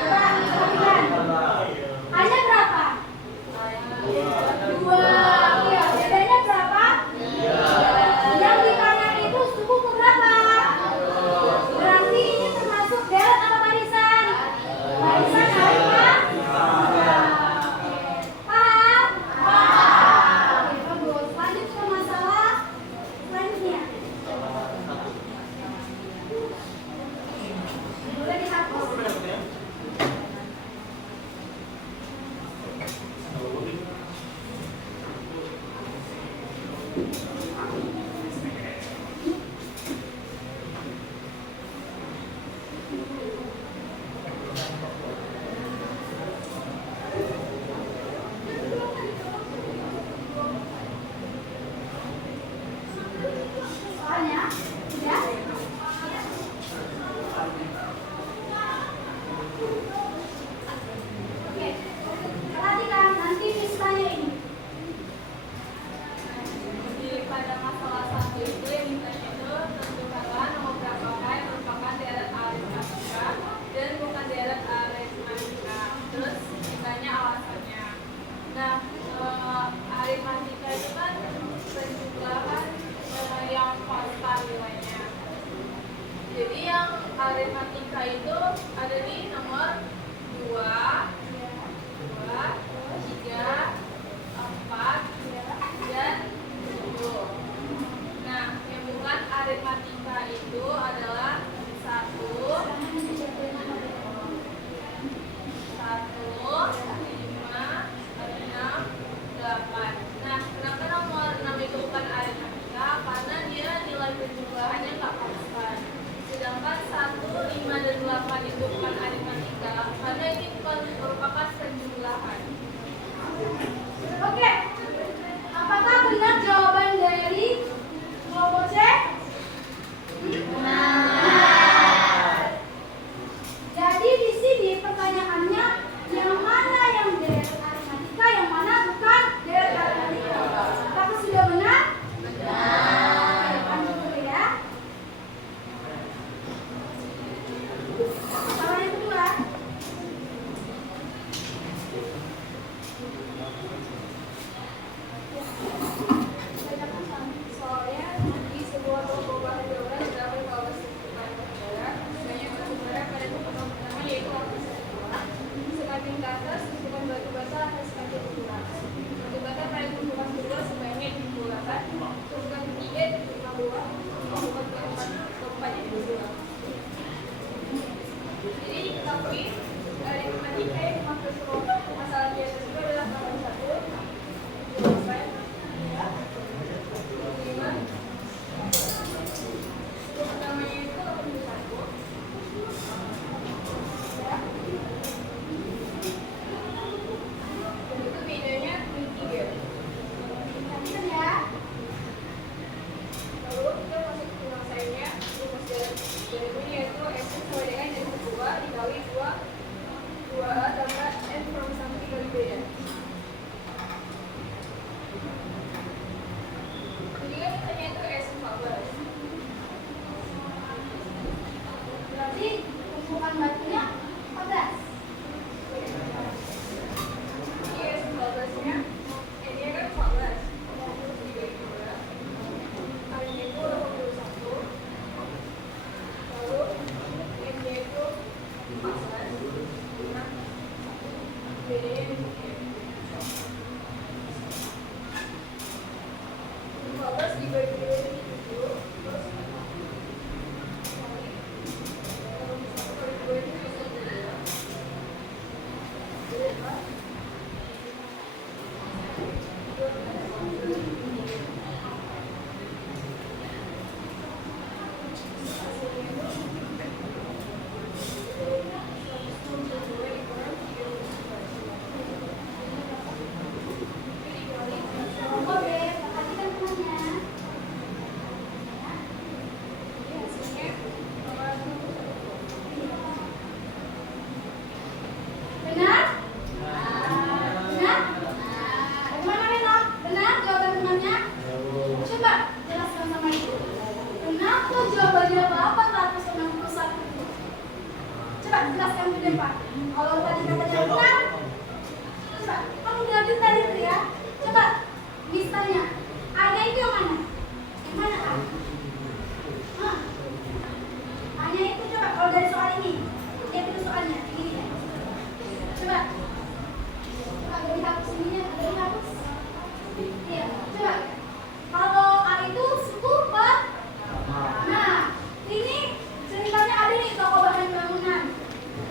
Coba perhatikan. Hanya berapa? 2. Iya, bedanya berapa? Yang di kanan itu suku keberapa? Berarti ini termasuk deret apa barisan? Barisan aritmatika. Paham? Oke, bagus. Lanjut ke masalah selanjutnya. Boleh Oke, masalah di atas itu adalah nomor 1, 2, 5. Pertamanya itu 81. Dan itu bedanya 3. Catat ya. Lalu kita masuk ke penyelesaiannya. Rumus dari ini yaitu S sama dengan N per 2 dikali 2A tambah N per 1 dikali B ya. Jadi kan katanya itu S 14. Berarti tumpukan batunya 14. Ini S 14-nya, N-nya kan 14. Dibagi 2. A-nya itu 81. Lalu N-nya itu 14. Nah, B-nya ini 14 dibagi 2 itu 7. Terus kali 2 itu 22. Jadi apa? Kelompok B, perhatikan temannya. Benar? Benar? Bagaimana Reno? Benar jawaban temannya? Coba jelaskan sama ibu. Kenapa jawabannya 861? Coba jelaskan di depan. Kalau tadi katanya benar, coba kamu jelasin tadi tuh ya. Coba misalnya A-nya itu yang mana? Yang mana A? Hah? A-nya itu coba kalau dari soal ini. Lihat dulu soalnya. Ini ya. Coba. Agak dihapus ininya, agak dihapus. Iya, coba. Kalau A itu suku per. Nah, ini ceritanya ada nih toko bahan bangunan.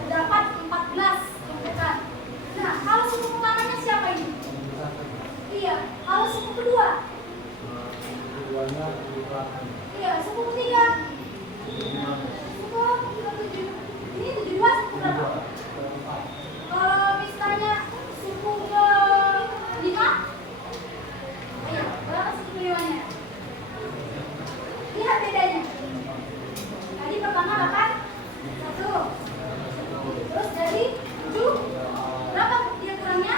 Terdapat 14 tumpukan. Nah, kalau suku pertamanya siapa ini? Iya, kalau suku kedua? Iya, suku ketiga? Suku ke-7. Ini 72 suku berapa? Kalau misalnya suku ke-5? Ayo, berapa suku ke-5-nya? Lihat bedanya. Tadi pertama 8, 1. Terus dari 7, berapa dia kurangnya?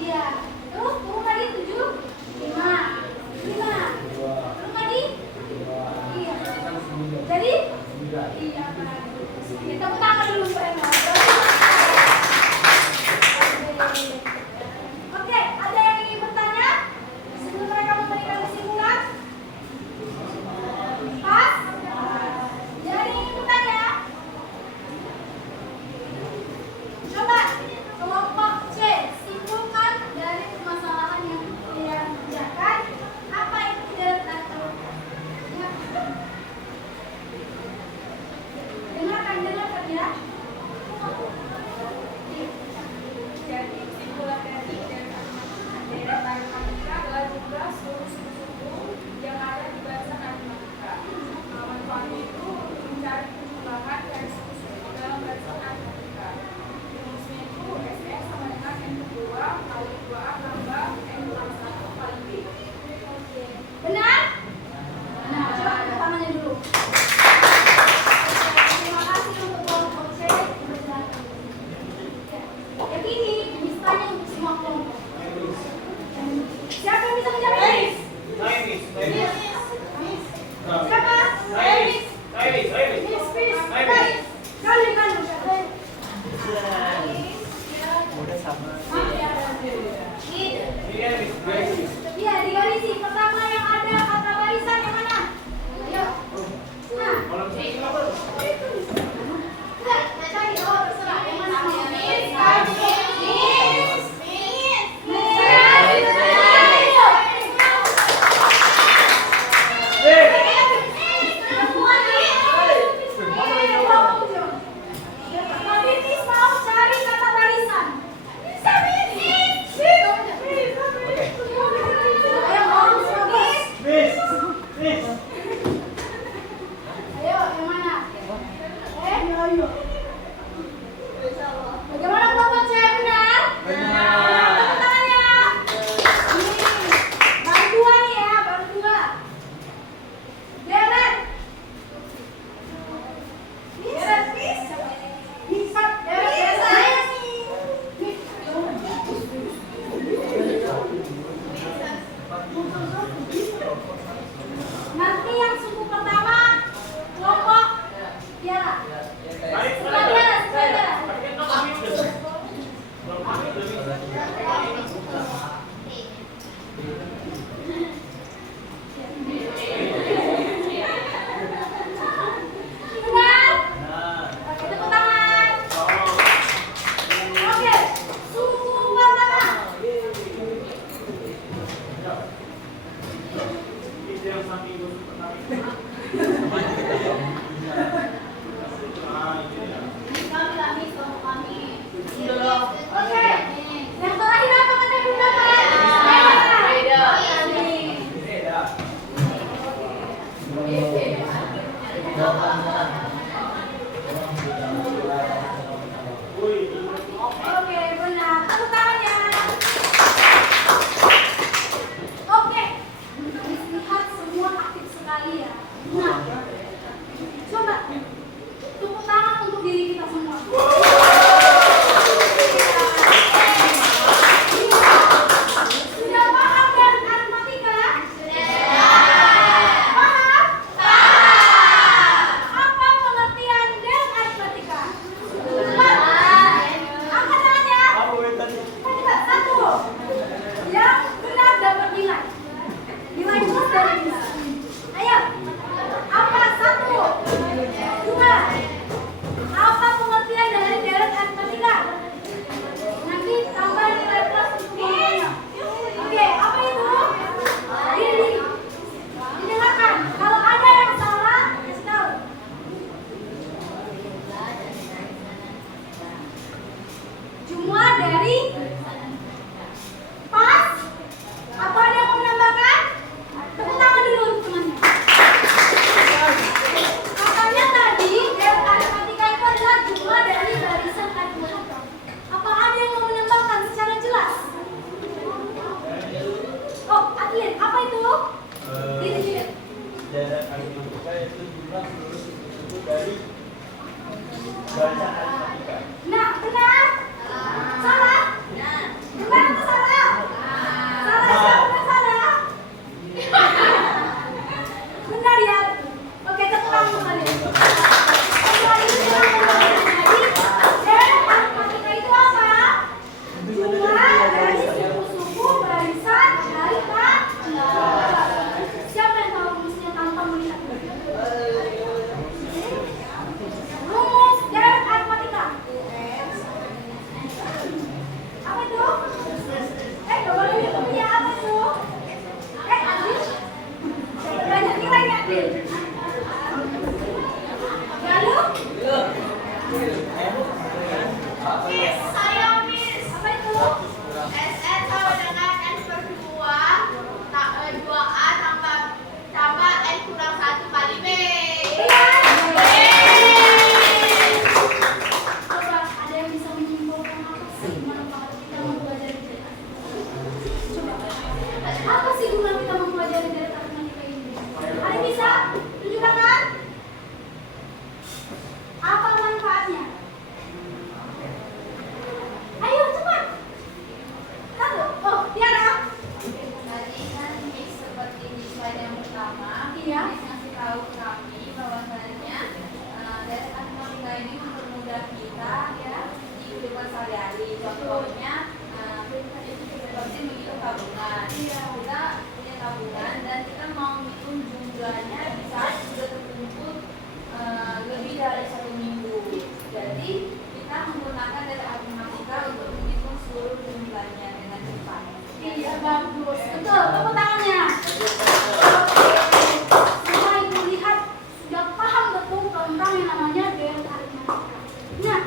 Iya. Terus turun tadi 7, 5. 5. Turun tadi? Iya. Jadi? Iya, bagus. Kita tepuk tangan dulu Pak Eno. Oke, ada yang ingin bertanya? Sebelum mereka memberikan kesimpulan? Pas? Ada yang ingin bertanya? Coba kelompok C simpulkan dari permasalahan yang kalian kerjakan. Apa itu tidak atau dengarkan ya. Jadi kesimpulan dari daerah aritmatika adalah jumlah seluruh suku-suku yang ada di barisan aritmatika. Manfaatnya itu mencari penjumlahan dari suku-suku dalam barisan aritmatika. Rumusnya itu SF sama dengan N per 2 kali 2A tambah N per 1 kali B. Benar? Nah, coba pertamanya dulu. Terima kasih untuk kelompok C yang berjalan. Yang ini misalnya untuk semua kelompok. Siapa yang bisa menjawab ini? Siapa? Kalian kan Udah sama. Iya, digarisi. Pertama yang ada kata barisan yang mana? Ayo. Nah. Enggak, cari. Oh, terserah. Yang mana? Miss. Ready? Pas? Apa ada yang mau menambahkan? Tepuk tangan dulu untuk temannya. Katanya tadi dari aritmatika itu adalah jumlah dari barisan kalkulator. Apa ada yang mau menambahkan secara jelas? Oh, Adlin, apa itu? Diri. Jarak aritmatika itu jumlah seluruh sudut dari barisan aritmatika. Nah, benar? Salah? Benar atau salah? Salah, siapa yang salah? Benar ya? Oke, tepuk tangan untuk kalian. Setelah itu kita akan jadi dari aritmatika itu apa? Jumlah dari suku-suku barisan kalkulator. Siapa yang tahu rumusnya tanpa melihat? Rumus dari aritmatika. Apa itu? Gak boleh punya apa itu? Adil? Banyak nilainya, Adil. Lalu? Miss, saya Miss. Apa itu? SN sama dengan N per 2A tambah N kurang 1 kali B. Coba ada yang bisa menyimpulkan apa sih manfaat kita mempelajari data? Coba. Apa sih guna kita mempelajari data aritmatika ini? Ada yang bisa? Tunjuk tangan. Apa manfaatnya? Ayo cepat. Satu. Oh, Tiara. Tadi kan Miss seperti di slide yang pertama, Iya. Miss ngasih tahu kami bahwasannya dari aritmatika ini mempermudah kita ya di kehidupan sehari-hari. Contohnya seperti menghitung tabungan. Kita punya tabungan dan kita mau menghitung jumlahnya di saat sudah terkumpul lebih dari 1 minggu. Jadi kita menggunakan data aritmatika untuk menghitung seluruh jumlahnya dengan cepat. Iya, bagus. Betul, tepuk tangannya. Semua ibu lihat sudah paham betul tentang yang namanya data aritmatika. Nah,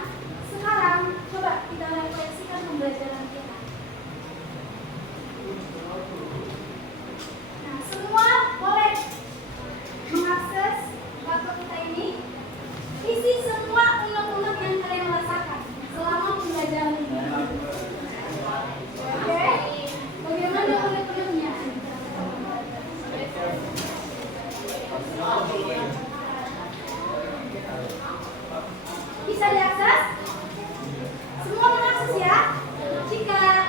sekarang coba kita refleksikan pembelajaran kita. Nah, semua boleh mengakses laptop kita ini. Isi semua unek-unek yang kalian rasakan selama pembelajaran ini. Oke? Bagaimana unek-uneknya? Bisa diakses? Semua mengakses ya? Jika ada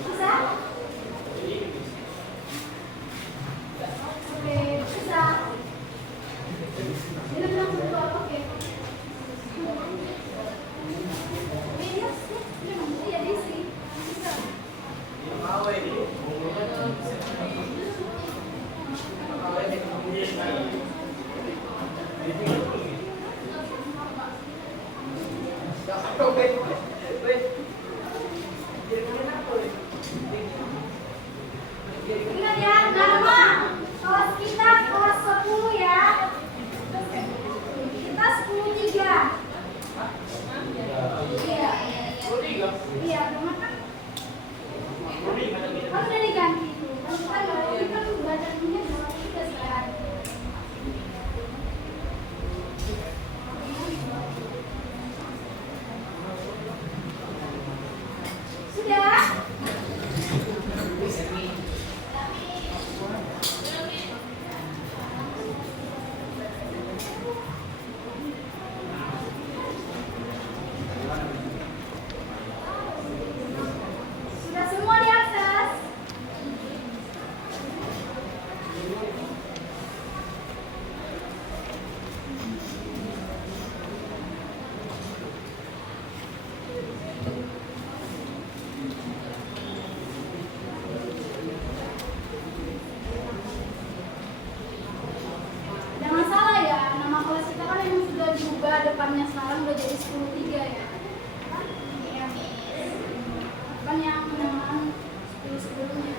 bisa? Oke, bisa. Ini bilang betul, oke. Yes, iya diisi. Bisa. Ingat ya, nama kelas kita kelas 10 ya. Kita 10-3. Iya. Iya, teman kan? Kan udah diganti itu. Kan badan punya 2-3 sekarang. Sudah? Sudah semua diakses? Jangan salah ya, nama kelas kita kan emang sudah diubah, depannya sekarang udah jadi 10-3 ya. Iya, bukan yang nama 10 sebelumnya.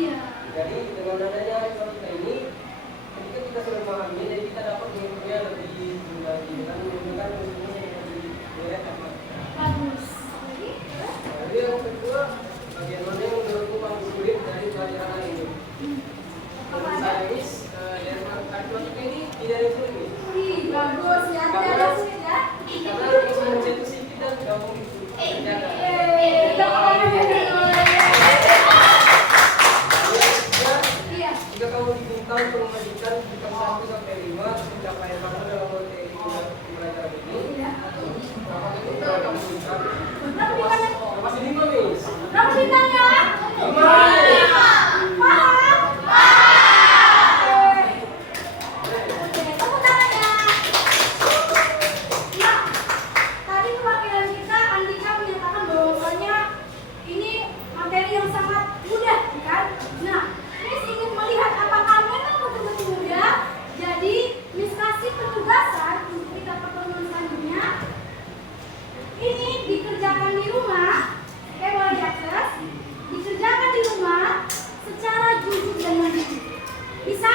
Iya. Jadi dengan adanya kita ini, ketika kita sudah memahami, jadi kita dapat mengikutnya lebih lagi dengan menggunakan musuhnya yang lebih direct apa. Bagus. Lagi? Jadi yang kedua, bagaimana yang menurutku paling sulit dari pelajaran hari ini? Menurut saya ini, dari matematika ini tidak ada sulit nih. Wih, bagus ya. Tidak ada sulit ya. Karena konsep itu sih kita gampang dikerjakan. Tepuk tangan ya, dulu. Iya. Jika kamu diminta untuk memajukan bintang 1 sampai 5 pencapaian kamu dalam materi pelajaran ini, maka itu kamu berikan. Masih 5 nih. Berapa bintangnya? 5. Paham? Oke, tepuk tangannya. Nah, tadi perwakilan kita Andika menyatakan bahwasanya ini materi yang sangat mudah, kan? Nah, Miss ingin melihat apakah memang betul-betul mudah. Jadi, Miss kasih penugasan untuk kita pertemuan selanjutnya. Ini dikerjakan di rumah. Boleh diakses. Dikerjakan di rumah secara jujur dan mandiri. Bisa?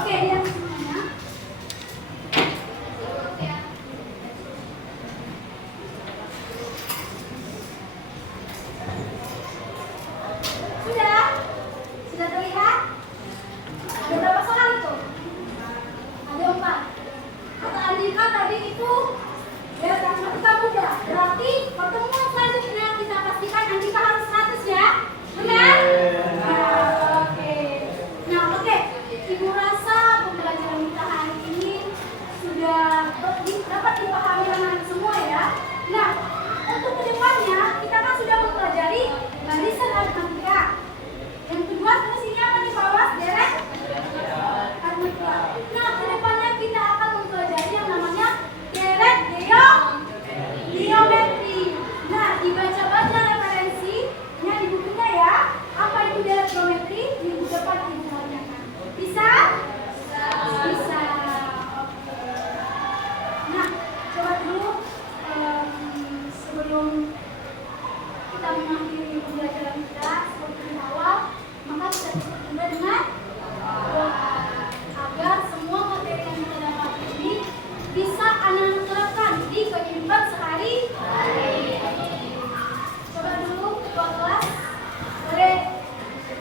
Oke, lihat semuanya. Sudah? Sudah terlihat? Ada berapa soal itu? Ada 4. Kata Andika tadi itu ya matematika mudah. Berarti pertemuan selanjutnya kita pastikan Andika harus 100 ya. Benar? Oke. Nah, oke. Ibu rasa pembelajaran kita hari ini sudah dapat dipahami anak-anak semua ya. Nah, untuk kedepannya kita kan sudah mempelajari barisan aritmatika. Yang kedua terus ini apa nih Pak Was? Derek? Aritmatika. Nah, kedepannya kita akan mempelajari yang namanya derek geometri. Nah, dibaca-baca referensinya di bukunya ya. Apa itu derek geometri? Minggu depan ibu tanyakan. Bisa? Bisa. Nah, coba dulu sebelum kita mengakhiri pembelajaran kita seperti di awal, maka kita tutup juga dengan doa agar semua materi yang kita dapat ini bisa anak-anak terapkan di kehidupan sehari-hari. Coba dulu ketua kelas boleh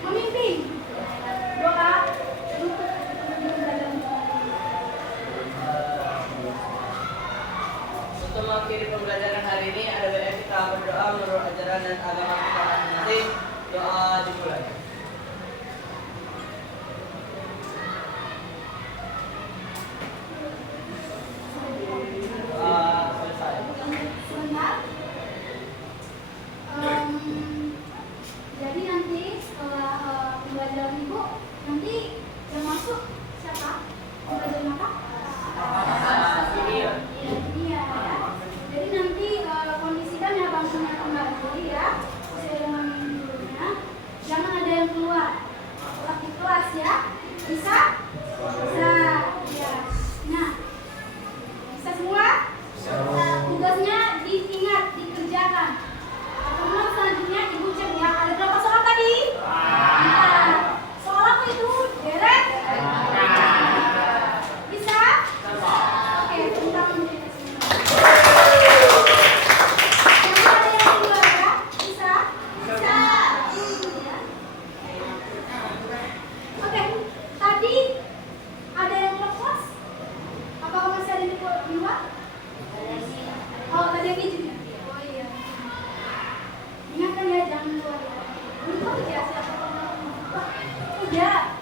memimpin doa untuk pembelajaran kita. Untuk mengakhiri pembelajaran hari ini ada baiknya kita berdoa menurut ajaran dan agama kita masing-masing. Doa dimulai. Doa selesai. Sebentar. Jadi nanti setelah pembelajaran ibu, nanti yang masuk siapa? Pembelajaran apa? Ini ya. Iya ya. Jadi nanti kondisikan ya bangkunya kembali ya, sesuai dengan dulunya. Jangan ada yang keluar. Tetap di kelas ya. Bisa? Bisa. Ya. Nah, bisa semua? Tugasnya diingat, dikerjakan. Pertemuan selanjutnya ibu cek ya. Ada berapa soal tadi? Soal apa itu? Derek? Bisa? Oke, tentang jangan ada yang keluar ya. Bisa? Bisa. Ya. Oke, tadi ada yang lepas? Apakah masih ada di luar? Oh, tadi yang izin ya? Oh iya. Ingatkan ya, jangan keluar ya. Belum tahu ya siapa. Udah.